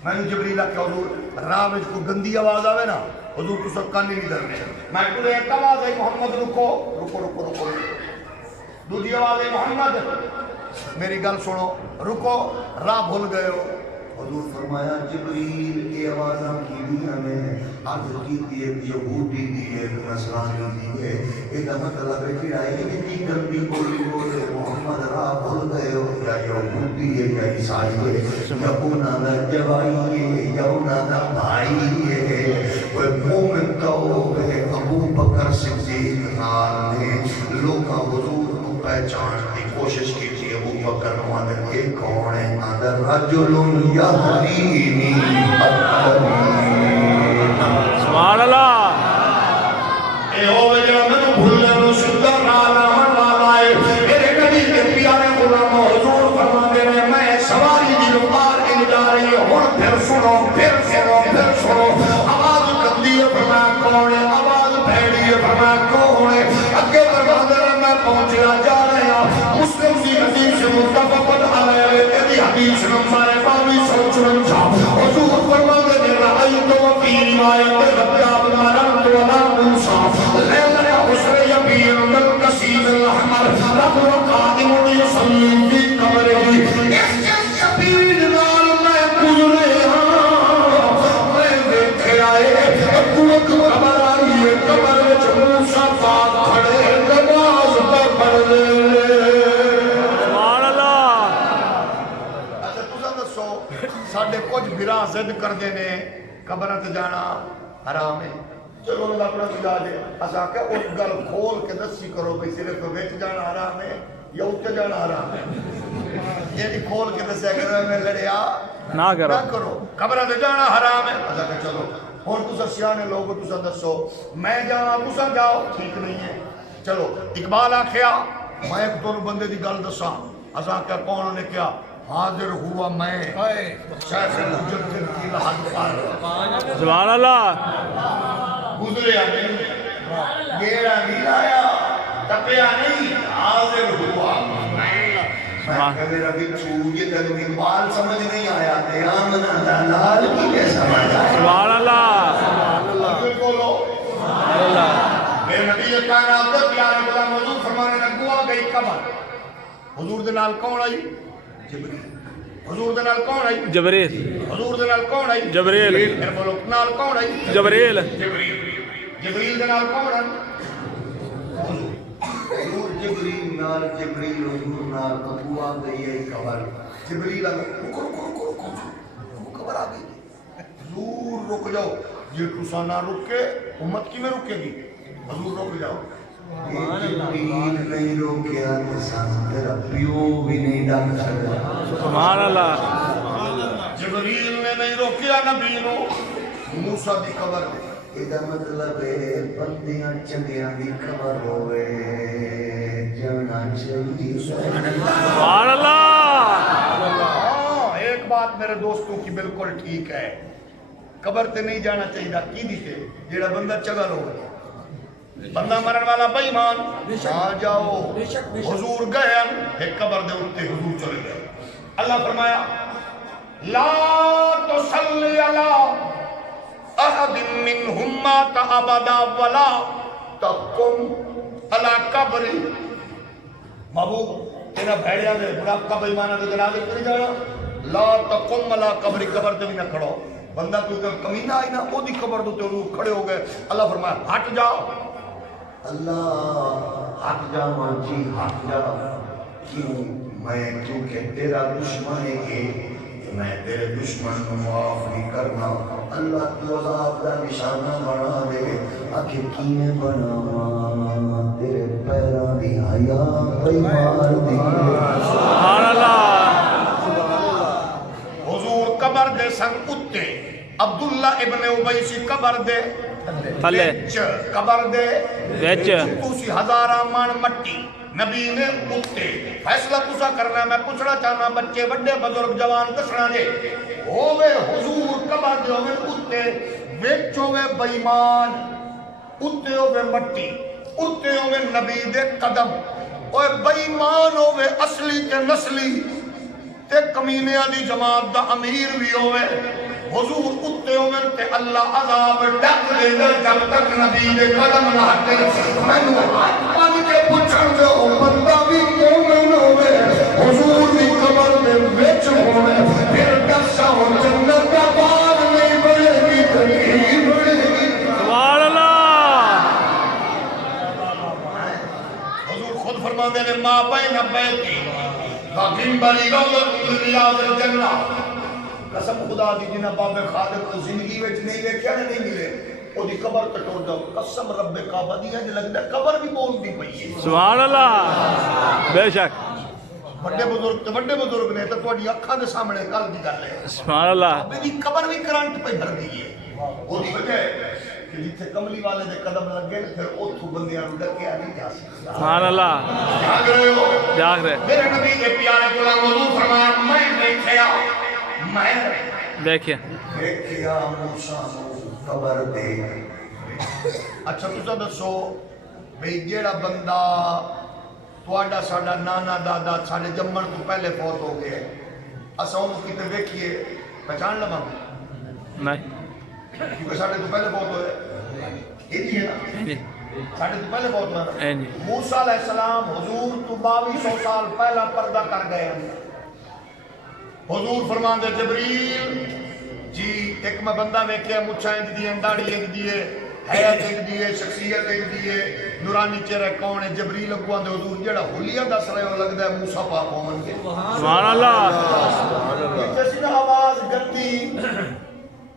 میں نے جبریل کہ حضور راہ میں کوئی گندی آواز آوے نا حضور تو سب کانی نہیں در رہے میں ٹورے ایک آواز ہے محمد رکو رکو رکو رکو دوسری آواز ہے محمد میری گل سنو رکو راہ بھول گئے ہو حضور فرمایا جبریل کی آوازاں کی بھی ہمیں عرض کی تھی ایک یہودی دی ایک نصرانی دی ہے ایک مطلب ہے کہ آئے اتنی گندی بولی بولے محمد راہ بھول گئے ہو یا یہودی ہے یا عیسائی ہے یا انہاں دا جوائی ہے یا انہاں دا بھائی ہے وہ مومن کا ہوئے ابو بکر صدیق خان نے لوگاں حضور کو پہچان کی کوشش کی تھی ابو بکر نوانر یہ کون ہے اندر رجل یہدینی سبحان اللہ اے ہوئے جب میں بھولے نو سدھا رانا من والا ہے میرے نبی کے پیارے غلام حضور فرماتے ہیں میں سواری دی لپار ان جا رہی ہوں پھر سنو پھر سنو پھر سنو آواز کندی ہے فرمایا کون ہے آواز بھیڑی ہے فرمایا کون ہے اگے دروازے میں پہنچیا جا رہا مسلم کی حدیث متفق علیہ ایدی حدیث نمبر 2254 حضور فرماتے ہیں رأیت و فی روایت ربیاب مرمت و نام موسیٰ لیلہ حسر یبین دل کسیم الاحمر رب قائم یصلی فی قبرہی اس شبیر نال میں گزرے ہاں میں دیکھے آئے اکوک قبر آئیے قبر وچ موسیٰ پاک کھڑے نماز پر پڑھ لے سبحان اللہ اچھا تسا دسو ساڈے کچھ بھرا ضد کردے نے قبر تے جانا حرام ہے چلو اللہ اپنا سجا دے اسا کہ اس گل کھول کے دسی کرو بھئی صرف وچ جانا حرام ہے یا اوتے جانا حرام ہے یہ نہیں کھول کے دسیا کرو میں لڑیا نہ کرو قبر تے جانا حرام ہے اسا کہ چلو ہن تسا سیانے لوگ تسا دسو میں جاواں تسا جاؤ ٹھیک نہیں ہے چلو اقبال آکھیا میں ایک تو بندے دی گل دساں اسا کہ کون نے کیا حاضر ہوا میں شیخ مجدد کی لحد پر سبحان اللہ گزریا نہیں گیڑا نہیں آیا تپیا نہیں حاضر ہوا میں میرا بھی یہ تک اقبال سمجھ نہیں آیا دیامنا دلال کی لئے سمجھ آیا سبحان اللہ بولو سبحان اللہ میرے نبی کائنات دے پیارے غلام حضور فرمانے لگوا گئی قبر حضور دے نال کون آئی جبریل حضور دے نال کون آئی جبریل حضور دے نال کون آئی جبریل پھر بولو نال کون آئی جبریل جبریل دے نال کون آئی حضور جبریل نال جبریل حضور نال ابو آ گئی ہے قبر جبریل آ گئی رکو قبر آ گئی رک جاؤ جی تسا نہ رکے امت کی میں رکے گی حضور رک جاؤ جبریل نہیں روکیا تو سان تیرا پیو بھی نہیں ڈاک سکتا سبحان اللہ جبریل نے نہیں روکیا نبی نو موسیٰ دی قبر ادا مطلب ہے بندیاں چنگیاں دی قبر ہوئے جانا چاہیے سبحان اللہ ایک بات میرے دوستوں کی بالکل ٹھیک ہے قبر تے نہیں جانا چاہیے کی دیتے جیڑا بندہ چگل ہو بندہ مرن والا بے ایمان آ جاؤ حضور گئے ایک قبر دے اٹھتے حضور چلے گئے اللہ فرمایا لا تصلی علی احد منہم مات ابدا ولا تقم علی قبر محبوب تیرا بھیڑیا دے بڑھاپا بے ایمانہ دے جنازے کری جانا لا تقم علی قبر قبر تے بھی نہ کھڑو بندہ کوئی کمینہ آئی نا وہ دی قبر دے حضور کھڑے ہو گئے اللہ فرمایا ہٹ جاؤ اللہ ہٹ جا مانچی ہٹ جا کیوں میں کیونکہ تیرا دشمن ہے میں تیرے دشمن کو معاف نہیں کرنا اللہ تو عذاب دا نشانہ بنا دے آکھے کینے بنا تیرے پیران دی حیا پہ مار دی سبحان اللہ حضور قبر دے سنگ اتے عبداللہ ابن عبی سی قبر دے تھلے قبر دے ویچ توسی ہزارہ مان مٹی نبی نے اتے فیصلہ تسا کرنا میں پوچھنا چاہنا بچے بڑے بزرگ جوان دسنا دے ہووے حضور قبر دے ہووے اتے ویچ ہووے بیمان اتے ہووے مٹی اتے ہووے نبی دے قدم اوے بیمان ہووے اصلی تے نسلی تے کمینیاں دی جماعت دا امیر بھی ہووے حضور اتے ہوئے تے اللہ عذاب ڈک دے در جب تک نبی دے قدم نہ ہٹے میں نو آتمان کے پچھڑ دے او بندہ بھی مومن ہوئے حضور دی قبر میں ویچ ہوئے پھر دسا ہو جنت کا بار نہیں بڑھے گی تنگی بڑھے گی سبحان اللہ حضور خود فرما دے نے ماں بین بیتی وَقِمْ بَلِي رَوْضَةٌ مِّن رِّيَاضِ الْجَنَّةِ قسم خدا دی جنہ باب خالق زندگی وچ نہیں ویکھیا نہیں ملے او دی قبر تے ٹر جاؤ قسم رب کعبہ دی ہے لگدا قبر بھی بول دی پئی ہے سبحان اللہ بے شک بڑے بزرگ نے تے تہاڈی اکھاں دے سامنے گل دی گل ہے سبحان اللہ ابے دی قبر بھی کرنٹ پہ بھر گئی ہے او دی وجہ ہے کہ جتھے کملی والے دے قدم لگے پھر اوتھوں بندیاں نوں ڈکیا نہیں جا سکدا سبحان اللہ جاگ رہے ہو جاگ رہے میرے نبی کے پیارے غلام حضور فرمایا میں دیکھیا میں دیکھیں دیکھیا موسیٰ قبر دے اچھا تسا دسو بھئی جیڑا بندہ تواڈا ساڈا نانا دادا ساڈے جمن تو پہلے فوت ہو گئے اساں اونوں کتے دیکھیے پہچان لواں نہیں کیونکہ ساڈے تو پہلے فوت ہوئے یہ ہے نا ساڈے تو پہلے فوت ہوئے موسیٰ علیہ السلام حضور تو 2200 سال پہلا پردہ کر گئے حضور فرمان دے جبریل جی ایک میں بندہ ویکھیا مچھاں انج دی داڑھی انج دی حیات انج دی شخصیت انج دی نورانی چہرہ کون ہے جبریل اگواں دے حضور جڑا حلیہ دس رہے ہو لگدا ہے موسیٰ پاک ہون کے سبحان اللہ جیسے نا آواز گندی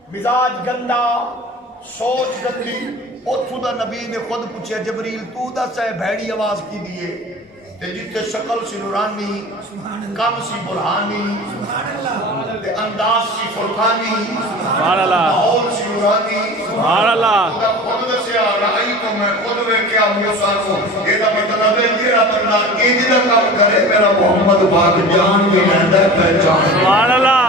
مزاج گندا سوچ گندی اتھوں دا نبی نے خود پوچھا جبریل تو دس ہے بھیڑی آواز کی دیے تے جتے شکل سی نورانی کم سی برہانی تے انداز سی فرقانی سبحان اللہ ماحول سی نورانی سبحان اللہ خود دسیا رائی کو میں خود ویکھیا موسیٰ کو یہ دا مطلب ہے جیڑا بندہ ایں دا کام کرے میرا محمد پاک جان کے لیندا پہچان سبحان اللہ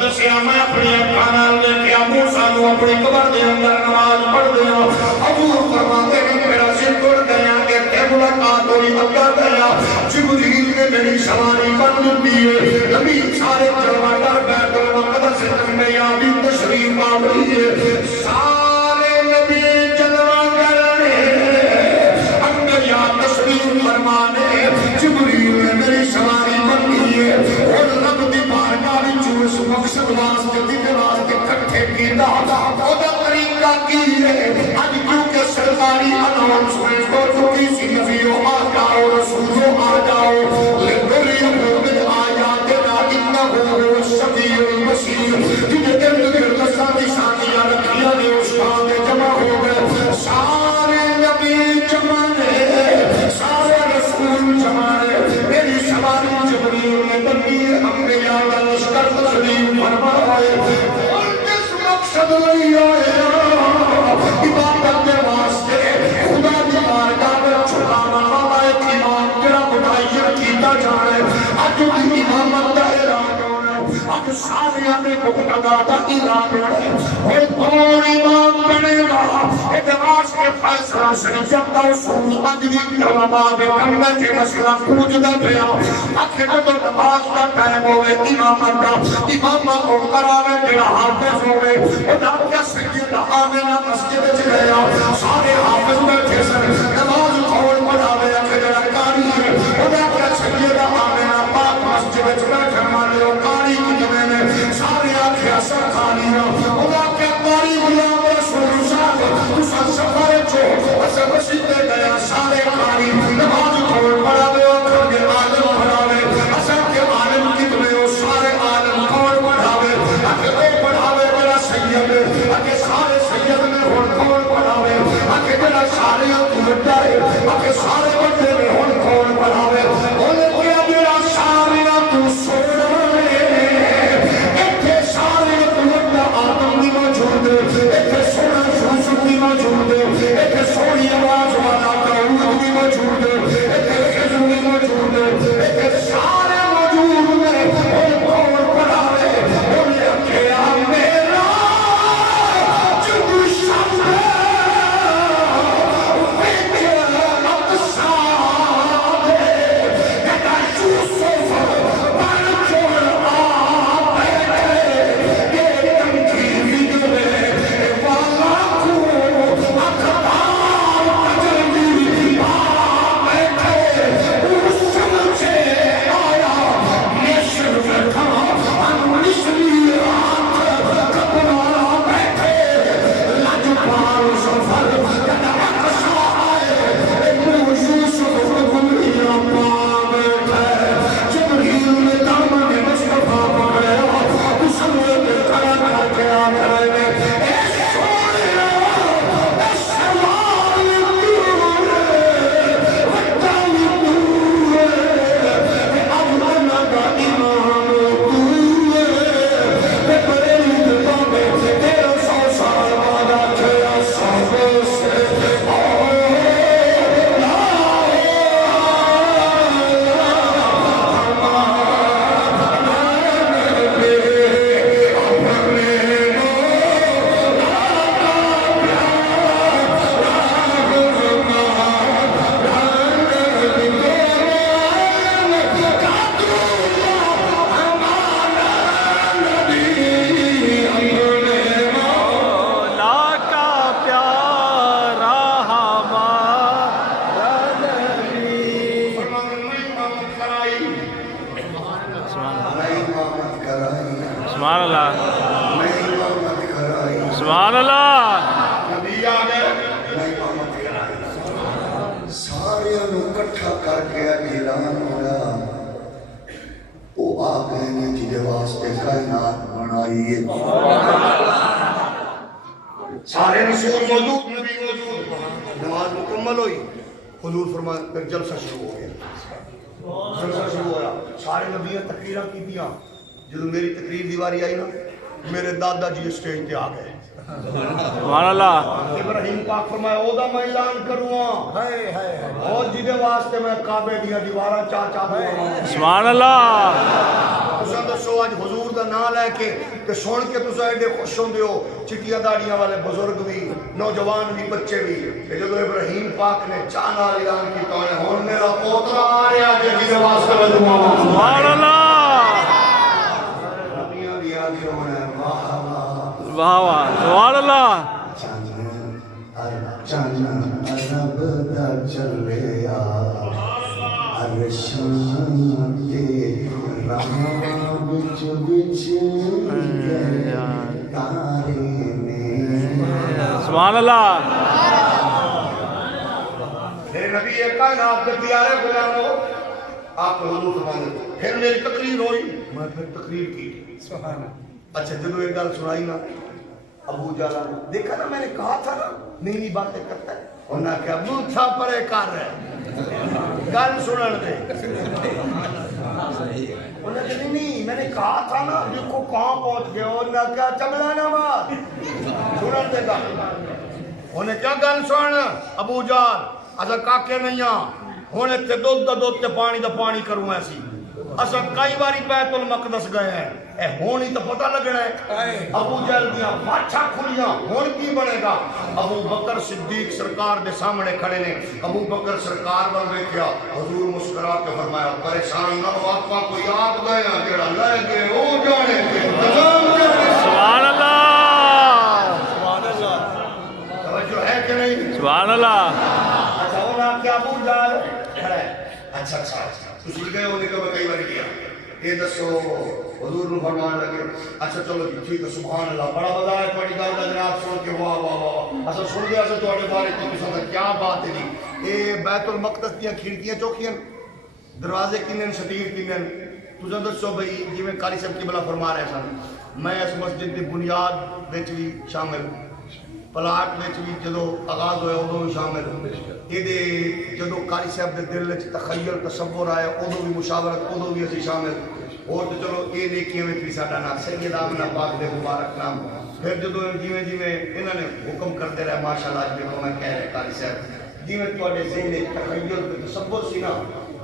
دسیا میں اپنی اکھاں دیکھیا موسیٰ نو اپنی قبر دے اندر نماز پڑھ دیا حضور فرماتے ہیں میرا سر ٹوٹ گیا کہ تے ملاقات ہوئی اللہ گیا جبریل نے میری سواری کر دی ہے نبی سارے جلوہ بیت المقدس سے میں آبی تشریف آوری ہے سارے نبی جلوہ کرنے انبیاء تشریف فرمانے جبریل نے میری سواری کر دی ہے اور رب دی بارگاہ اس مقصد واسطے دن واسطے کٹھے کیتا خدا طریقہ کی ہے آج کیونکہ سرکاری اناؤنسمنٹ ہو چکی سی نبیوں آ جاؤ رسولوں آ جاؤ لنگری مومن آیاتنا انہو شفیع المسیح جنہیں لئی آئے عبادت کے واسطے خدا دی بارگاہ میں چھکاون والا ایک امام جڑا متعین کیتا جانا ہے اج دی امامت دا اعلان ہونا ہے اج سارے نے مقتدا دا اعلان ہونا ہے اے کون امام بنے گا اے نماز کے فیصلہ شریعت دا اصول اج بھی علماء دے کمے تے مسئلہ پوچھدا پیا اکھے جدوں نماز دا ٹائم ہوے امامت دا امام کو کراوے جڑا حافظ ہوے خدا کیا سید آمنہ مسجد وچ گیا سارے حافظ بیٹھے سن نماز کون پڑھاوے اکھے جڑا قاری ہے خدا کیا سید آمنہ پاک مسجد وچ بیٹھن والے قاری کیویں نے سارے آکھے اثر قاری خدا کیا قاری غلام رسول صاحب تساں سفر چو اسا مسجد تے گیا سارے قاری نماز کون پڑھاوے اکھے عالم پڑھاوے اسا کے عالم کتنے سارے عالم کون پڑھاوے اکھے او پڑھاوے بڑا سید اکھے سارے سید میں ہن کون پڑھاوے اکھے بڑا سارے بڑا ہے اکھے سارے بڑے میں ہن کون پڑھاوے بولے کیا میرا سارے تو سونے ایتھے سارے بڑا آدم بھی موجود ہے ایتھے سونا یوسف بھی موجود ہے ایتھے سونی آواز والا داؤد بھی موجود ہے ایتھے خضر بھی موجود ہے ایتھے سارے موجود ہیں ہن کون پڑھاوے بولے کیا میرا جو شب ہے سبحان اللہ سبحان اللہ نبی آگئے سارے انہوں کٹھا کر کے اعلان ہوا وہ آگئے نے جدے واسطے کائنات بنائی ہے سارے رسول موجود نبی موجود نماز مکمل ہوئی حضور فرمائے پھر جلسہ شروع ہو گیا جلسہ شروع ہوا سارے نبیوں تقریرہ کی دیا جب میری تقریر دیواری آئی نا میرے دادا جی اسٹیج پہ آ گئے سبحان اللہ ابراہیم پاک فرمایا او دا میں اعلان کروں اور جدے واسطے میں کعبے دیا دیواراں چاچا دوں سبحان اللہ تساں دسو اج حضور دا نام لے کے تے سن کے تساں ایڈے خوش ہوندے ہو چٹیاں داڑیاں والے بزرگ بھی نوجوان بھی بچے بھی تے جدوں ابراہیم پاک نے چاہ نال اعلان کیتا ہے ہن میرا پوترا آ رہا ہے جدے واسطے میں دعا سبحان اللہ واہ واہ سبحان اللہ چانا عرب دا چلیا عرشان کے راہ بچ بچ تارے میں سبحان اللہ میرے نبی کائنات کے پیارے غلاموں آپ حضور فرماتے پھر میری تقریر ہوئی میں پھر تقریر کی سبحان اللہ اچھا جب یہ گل سنائی نا ابو جالا دیکھا نا میں نے کہا تھا نا نئی باتیں کرتا ہے انہوں نے کہا بوتھا پرے کر رہے گل سنن دے انہوں نے کہا نہیں میں نے کہا تھا نا دیکھو کہاں پہنچ گئے انہوں نے کہا چبلا نہ مار سنن دے گا انہیں کیا گل سن ابو جال اصا کاکے نہیں ہوں اتنے دودھ پانی دا پانی کروں ایسی اصا کئی باری بیت المقدس گئے ہیں اے ہونی تو پتہ لگنا ہے ابو جہل دیاں باچھا کھلیاں ہون کی بنے گا ابو بکر صدیق سرکار دے سامنے کھڑے نے ابو بکر سرکار ول ویکھیا حضور مسکرا کے فرمایا پریشان نہ ہو آپ کوئی آپ گئے ہیں جڑا لے گئے او جانے کے نظام جانے سبحان اللہ توجہ ہے کہ نہیں سبحان اللہ اچھا انہاں کیا ابو جہل کھڑا ہے اچھا تسی گئے ہونے کا میں کئی بار کیا یہ دسو حضور نے فرمان لگے اچھا چلو جی ٹھیک ہے سبحان اللہ بڑا بڑا ہے تھوڑی گل کا جناب سن کے واہ واہ واہ اچھا سن گیا سے تھوڑے بارے تو کسا کیا بات ہے جی یہ بیت المقدس دیاں کھڑکیاں چوکیاں دروازے کنے شتیر کنے تجھے دسو بھئی جی میں قاری صاحب کی بلا فرما رہے سن میں اس مسجد کی بنیاد وچ بھی شامل پلاٹ وچ بھی جدو آغاز ہویا ادو بھی شامل یہ جدو قاری صاحب دے دل وچ تخیل تصور آیا ادو بھی مشاورت ادو بھی اسی شامل اور تو چلو یہ نیکیاں میں بھی ساڈا نام سید آمنہ پاک دے مبارک نام پھر جدو جیویں جیویں انہوں نے حکم کرتے رہے ماشاءاللہ اج بھی میں کہہ رہے قاری صاحب جیویں تواڈے ذہن تخیل تے تصور سی نا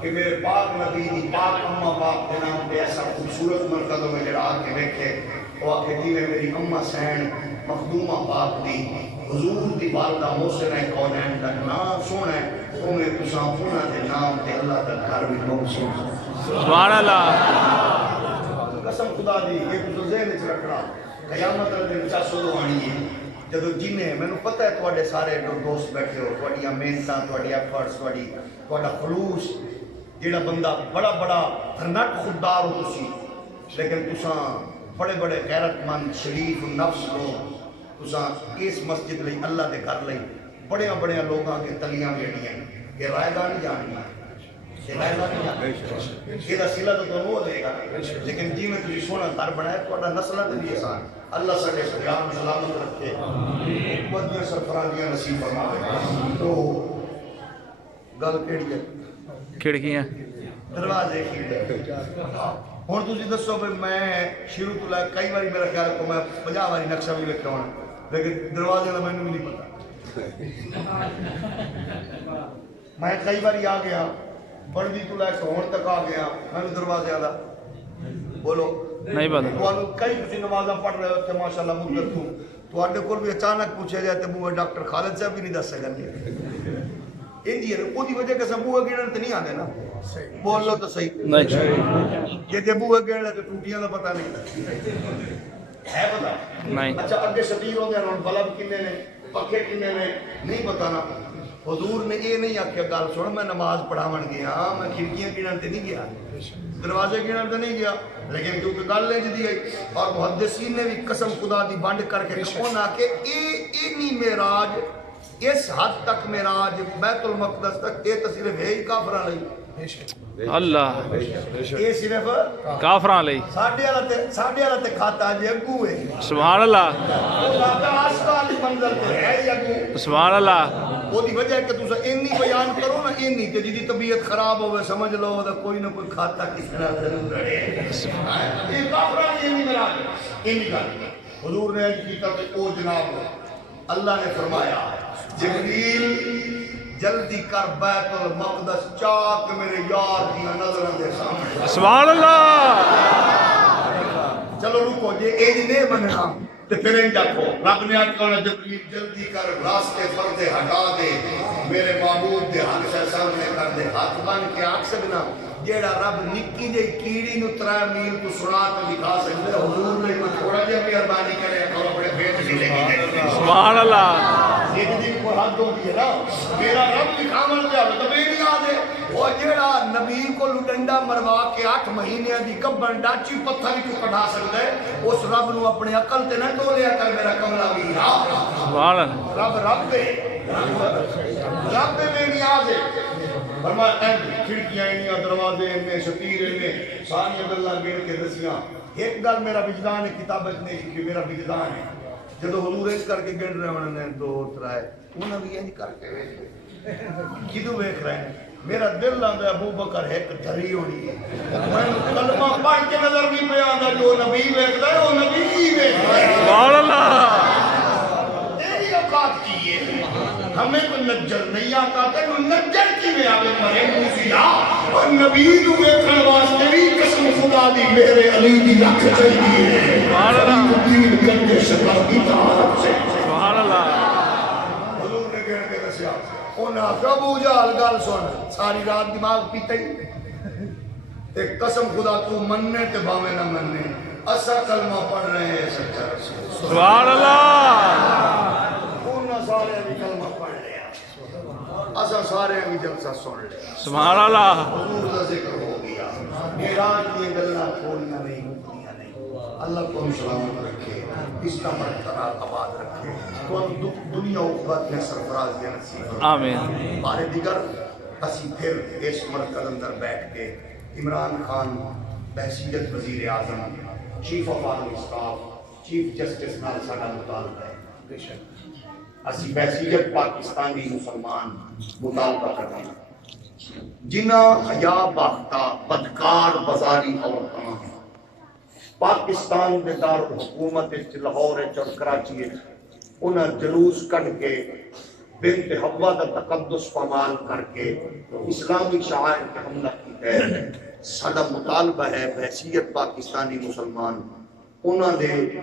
کہ میرے پاک نبی دی پاک اماں پاک دے نام پہ ایسا خوبصورت مرکز میں جڑا آ کے ویکھے وہ آ کے جیویں میری اماں سین مخدومہ پاک دی حضور دی والدہ محسنہ کونین دا نام سونا ہے وہ میں تساں انہاں دے نام تے اللہ دا گھر بھی موصول سبحان اللہ قسم خدا دی یہ تو ذہن وچ رکھنا قیامت والے دن چاسو آنی ہے جدو جنہیں مینوں پتہ ہے تواڈے سارے دوست بیٹھے ہو تواڈیاں محنتاں تواڈی ایفرٹس تواڈا خلوص جیڑا بندہ بڑا بڑا نٹ خوددار ہو تسی لیکن تساں بڑے بڑے غیرت مند شریف نفس لوگ تساں اس مسجد لئی اللہ دے گھر لئی بڑے بڑے لوگاں کے تلیاں ویڑیاں یہ رائے دار نہیں جاننی یہ صلہ تو تمہیں وہ دے گا لیکن جی میں تجھے سونا گھر بنایا تو نسلہ تے بھی آسان اللہ سارے سیاح سلامت رکھے حکمتیاں سرفرازیاں نصیب فرمائے تو گل کیڑی ہے کھڑکیاں دروازے کی ہوں تھی دسو بھائی میں شروع تو لے کئی بار میرا خیال کو میں 50 باری نقشہ بھی ویکھیا ہونا لیکن دروازے کا مینوں بھی نہیں پتا میں کئی باری آ گیا بڑی تو لے کے ہون تک آ گیا میں دروازے والا بولو نہیں پتا کئی تھی نمازاں پڑھ رہے ہوتے ماشاءاللہ مدت تو تواڈے کول بھی اچانک پوچھا جائے تو بوے ڈاکٹر خالد صاحب بھی نہیں دس سکن گے انجی ہے وہ دی وجہ کہ سب بوے گیڑن تے نہیں آندے نا بول لو تو صحیح نہیں یہ تے بوے گیڑن تے ٹوٹیاں دا پتہ نہیں ہے پتہ نہیں اچھا اگے شتیر ہوندے ہیں بلب کنے نے پکھے کنے نے نہیں پتہ نا حضور نے یہ نہیں آکھیا گل سن میں نماز پڑھاون گیا میں کھڑکیاں گنن تے نہیں گیا دروازے گنن تے نہیں گیا لیکن کیونکہ گل لے دی گئی اور محدثین نے بھی قسم خدا دی بانڈ کر کے کہنا کہ اینی معراج اس حد تک معراج بیت المقدس تک یہ تو صرف ہے ہی کافراں لئی اللہ یہ صرف کافراں لئی ساڈے والا تے کھاتا جی اگو ہے سبحان اللہ وہ آسمان دی منزل تے ہے ہی اگو سبحان اللہ وہ دی وجہ ہے کہ تسا اینی بیان کرو نا اینی کہ جی طبیعت خراب ہوئے سمجھ لو دا کوئی نہ کوئی کھاتا کس طرح ضرور رہے یہ کافرہ یہ نہیں میرا اینی گل حضور نے اج کیتا کہ او جناب اللہ نے فرمایا جبریل جلدی کر بیت المقدس چاک میرے یار کی نظروں دے سامنے سبحان اللہ چلو رکو جی اینی نہیں بننا تے پھر ان جاکو رب نے آج کہنا جبریل جلدی کر راستے پردے ہٹا دے میرے معبود دے حق سے سامنے کر دے ہاتھ بن کے آکھ سکنا جیڑا رب نکی جے کیڑی نو 3 میل تو سنا تے دکھا سکدے حضور نے کوئی تھوڑا جہا مہربانی کرے اور اپنے پیٹ بھی لے کے سبحان اللہ ایک دن کو حد ہوتی ہے نا میرا رب دکھاون دے تو میری یاد ہے وہ جیڑا نبی کو ڈنڈا مروا کے 8 مہینے دی گبن ڈاچی پتھر کو کٹا سکدا ہے اس رب نو اپنے عقل تے نہ تولیا کر میرا کملا بھی سبحان اللہ رب میری یاد ہے فرمایا کھڑکیاں انیاں دروازے میں شتیر میں ساری گلاں گن کے دسیاں ایک گل میرا وجدان ہے کتاب نے لکھی میرا وجدان ہے جدو حضور اس کر کے گن رہے انہوں نے 2 3 انہوں نے بھی انج کر کے کدو ویکھ رہے ہیں میرا دل آندا ابو بکر ایک دھری ہونی ہے میں کلمہ پڑھ کے نظر نہیں پہ آندا جو نبی ویکھدا ہے وہ نبی ویکھدا ہے سبحان اللہ تیری اوقات کی ہے ہمیں تو نجر نہیں آتا تھا تو نجر کی میں آگے مرے موسیٰ اور نبی تو ویکھن واسطے بھی قسم خدا دی میرے علی دی رکھ چاہیے سبحان اللہ دین کرنے شکر کی طاعت سے سبحان اللہ حضور نے کہنے کے دسیا انہاں ابو جہل گل سن ساری رات دماغ پیتے ہی ایک قسم خدا تو مننے تے باویں نہ مننے اسا کلمہ پڑھ رہے ہیں سچا رسول سبحان اللہ انہاں سارے بھی کلمہ پڑھ لیا اسا سارے بھی جلسہ سن لیا سبحان اللہ حضور کا ذکر ہو گیا میراج کی گلاں کھولنا نہیں مکدیاں نہیں اللہ کو ہم سلامت رکھے اس کا برقرار آباد رکھے تو ہم دنیا عقبت میں سرفراز یا نصیب آمین بارے دیگر اسی پھر اس مرکز اندر بیٹھ کے عمران خان بحیثیت وزیر اعظم chief of army staff chief justice نال ساڈا مطالبہ ہے اسی بحیثیت پاکستانی مسلمان مطالبہ کرنا جنہ حیا باختہ بدکار بازاری عورتاں پاکستان دے دارالحکومت لاہور اور کراچی انہاں جلوس کڈ کے بنت حوا دا تقدس پامال کر کے اسلامی شعائر پہ حملہ کیتا ہے ساڈا مطالبہ ہے بحیثیت پاکستانی مسلمان انہاں دے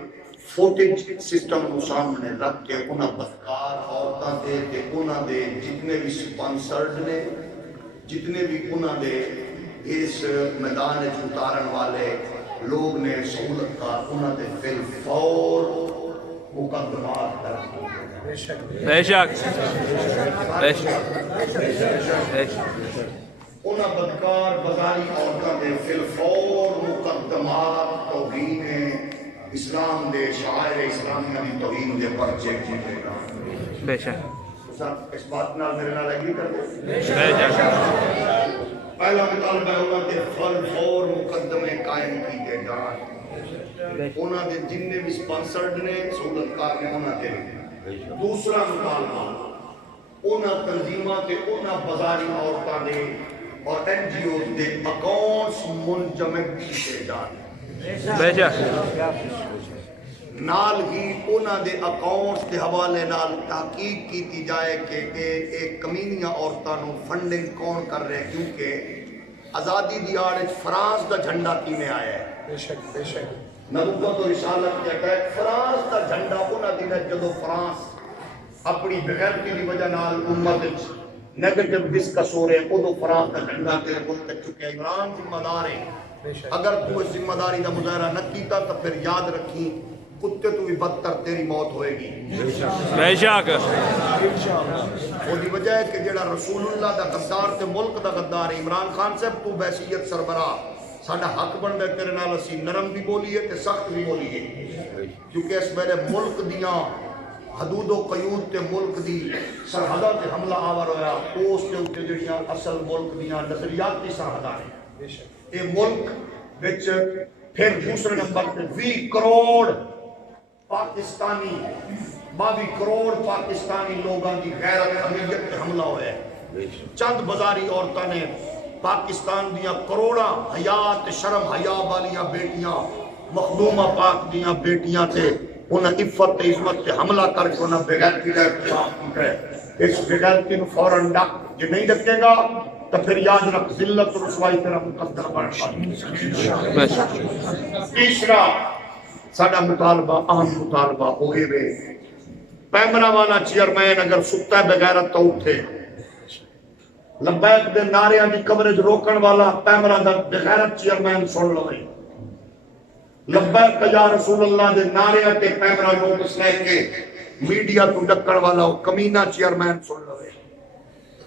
فوٹیج سسٹم نو سامنے رکھ کے انہاں بدکار عورتاں دے تے انہاں دے جتنے بھی سپانسرڈ نے جتنے بھی انہاں دے اس میدان وچ اتارن والے لوگ نے سہولت کا انہاں دے فی الفور مقدمات درج بے شک بے شک انہاں بدکار بازاری عورتاں دے فی الفور مقدمات توہین اسلام دے شاعر اسلامیہ دی توہین دے پرچے کیتے گا بے شک اس بات نال میرے نال اگری کر دے بے شک پہلا مطالبہ ہے انہاں دے فی الفور مقدمے قائم کیتے جان انہاں دے جننے بھی سپانسرڈ نے سہولت کار نے انہاں دے دوسرا مطالبہ انہاں تنظیمات تے انہاں بازاری عورتاں دے اور این جی اوز دے اکاؤنٹس منجمد کیتے جان بے شک نال ہی انہاں دے اکاؤنٹس دے حوالے نال تحقیق کیتی جائے کہ ایک کمینیاں عورتاں نو فنڈنگ کون کر رہے کیونکہ آزادی دی آڑ وچ فرانس دا جھنڈا کیویں آیا ہے بے شک نبوت و رسالت کے اٹیک فرانس دا جھنڈا انہاں دنوں جدو فرانس اپنی بغیرتی دی وجہ نال امت وچ نیگیٹو ڈسکس ہو رہے ادو فرانس دا جھنڈا تیرے ملک تک چکے عمران ذمہ دار ہے اگر تو اس ذمہ داری دا مظاہرہ نہ کیتا تو پھر یاد رکھی کتے تو بھی بدتر تیری موت ہوئے گی بے شک وہ دی وجہ ہے کہ جڑا رسول اللہ دا غدار تے ملک دا غدار ہے عمران خان صاحب تو بحیثیت سربراہ ساڈا حق بندا ہے تیرے نال اسی نرم بھی بولیے تے سخت بھی بولیے کیونکہ اس ویلے ملک دیاں حدود و قیود تے ملک دی سرحداں تے حملہ آور ہویا اس تے اوتے جڑیاں اصل ملک دیاں نظریاتی سرحداں ہیں اے ملک وچ پھر دوسرے نمبر تے 20 کروڑ پاکستانی 22 کروڑ پاکستانی لوگاں دی غیرت حمیت تے حملہ ہویا ہے چند بازاری عورتاں نے پاکستان دیاں کروڑاں حیات شرم حیا والیاں بیٹیاں مخدومہ پاک دیاں بیٹیاں تے انہاں عفت تے عظمت تے حملہ کر کے انہاں بغیرتی کا ارتکاب کیتا ہے اس بغیرتی نو فوراً ڈک جے نہیں ڈکے گا تو پھر یاد رکھ ذلت و رسوائی تیرا مقدر بن بے شک تیسرا ساڈا مطالبہ اہم مطالبہ ہوئے وے پیمرا والا چیئرمین اگر ستا ہے بغیرت تو اٹھے لبیک دے نعریاں دی کوریج روکن والا پیمرا دا بغیرت چیئرمین سن لو لبیک یا رسول اللہ دے نعریاں تے پیمرا نوٹس لے کے میڈیا تو ڈکن والا کمینہ چیئرمین سن لو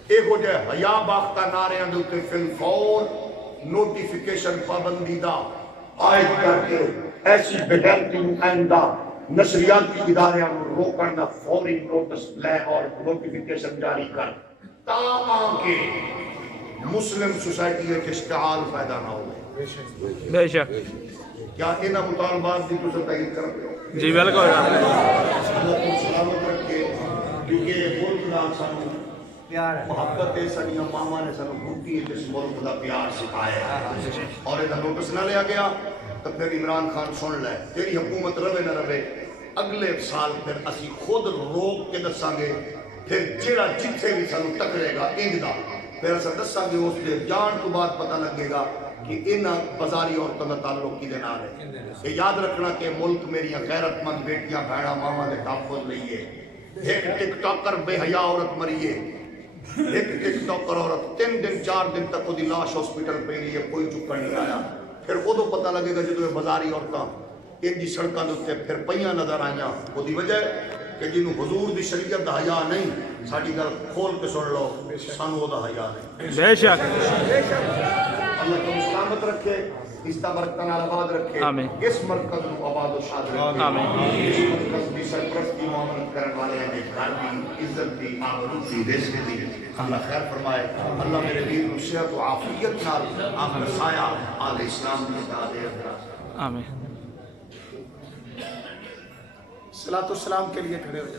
ایک ہو جائے حیا باختہ نعریاں دے تے فی الفور نوٹیفیکیشن پابندی دا عائد کر کے ایسی بغیرتی آئندہ نشریاتی اداریاں روکن دا فوری نوٹس لے اور نوٹیفیکیشن جاری کر تاکہ مسلم سوسائٹی ایک اشتعال پیدا نہ ہوئے بے شک کیا انہاں مطالبات دی تو تائید کرتے ہو جی بالکل اللہ کو سلامت رکھے کیونکہ ملک نال سانو محبت ہے سڑیاں ماما نے سانو بھوٹی جس ملک دا پیار سکھایا اور یہ نوٹس نہ لیا گیا تو پھر عمران خان سن لے تیری حکومت رہے نہ رہے اگلے سال پھر اسی خود روک کے دساں گے پھر جیڑا جتھے بھی سانو ٹکرے گا انج دا پھر اسا دساں گے اس دے جان تو بعد پتہ لگے گا کہ انہاں بازاری عورتوں کا تعلق کی دے نال ہے یہ یاد رکھنا کہ ملک میری غیرت مند بیٹیاں بھیڑا ماما دے تحفظ لئیے ایک ٹک ٹاکر بے حیا عورت مریے ایک ٹک ٹاکر عورت 3 دن 4 دن تک وہ لاش ہاسپٹل پہ رہی ہے کوئی چکر نہیں آیا پھر ادو پتہ لگے گا جدو بازاری عورتاں ان جی سڑکاں دے اوتے پھر پئیاں نظر آئیاں وہ دی وجہ کہ جنوں حضور دی شریعت دا حیا نہیں ساڈی گل کھول کے سن لو سانو او دا حیا نہیں بے شک اللہ تم سلامت رکھے اس کا برکت نال آباد رکھے آمین اس مرکز کو آباد و شاد رکھے آمین اس مرکز کی سرپرستی معاملت کرنے والے ہیں گھر کی عزت کی آبرو کی رزق کی اللہ خیر فرمائے اللہ میرے دین کو صحت و عافیت نال آپ کا سایہ آل اسلام کی دے آمین صلاۃ والسلام کے لیے کھڑے ہو جائیں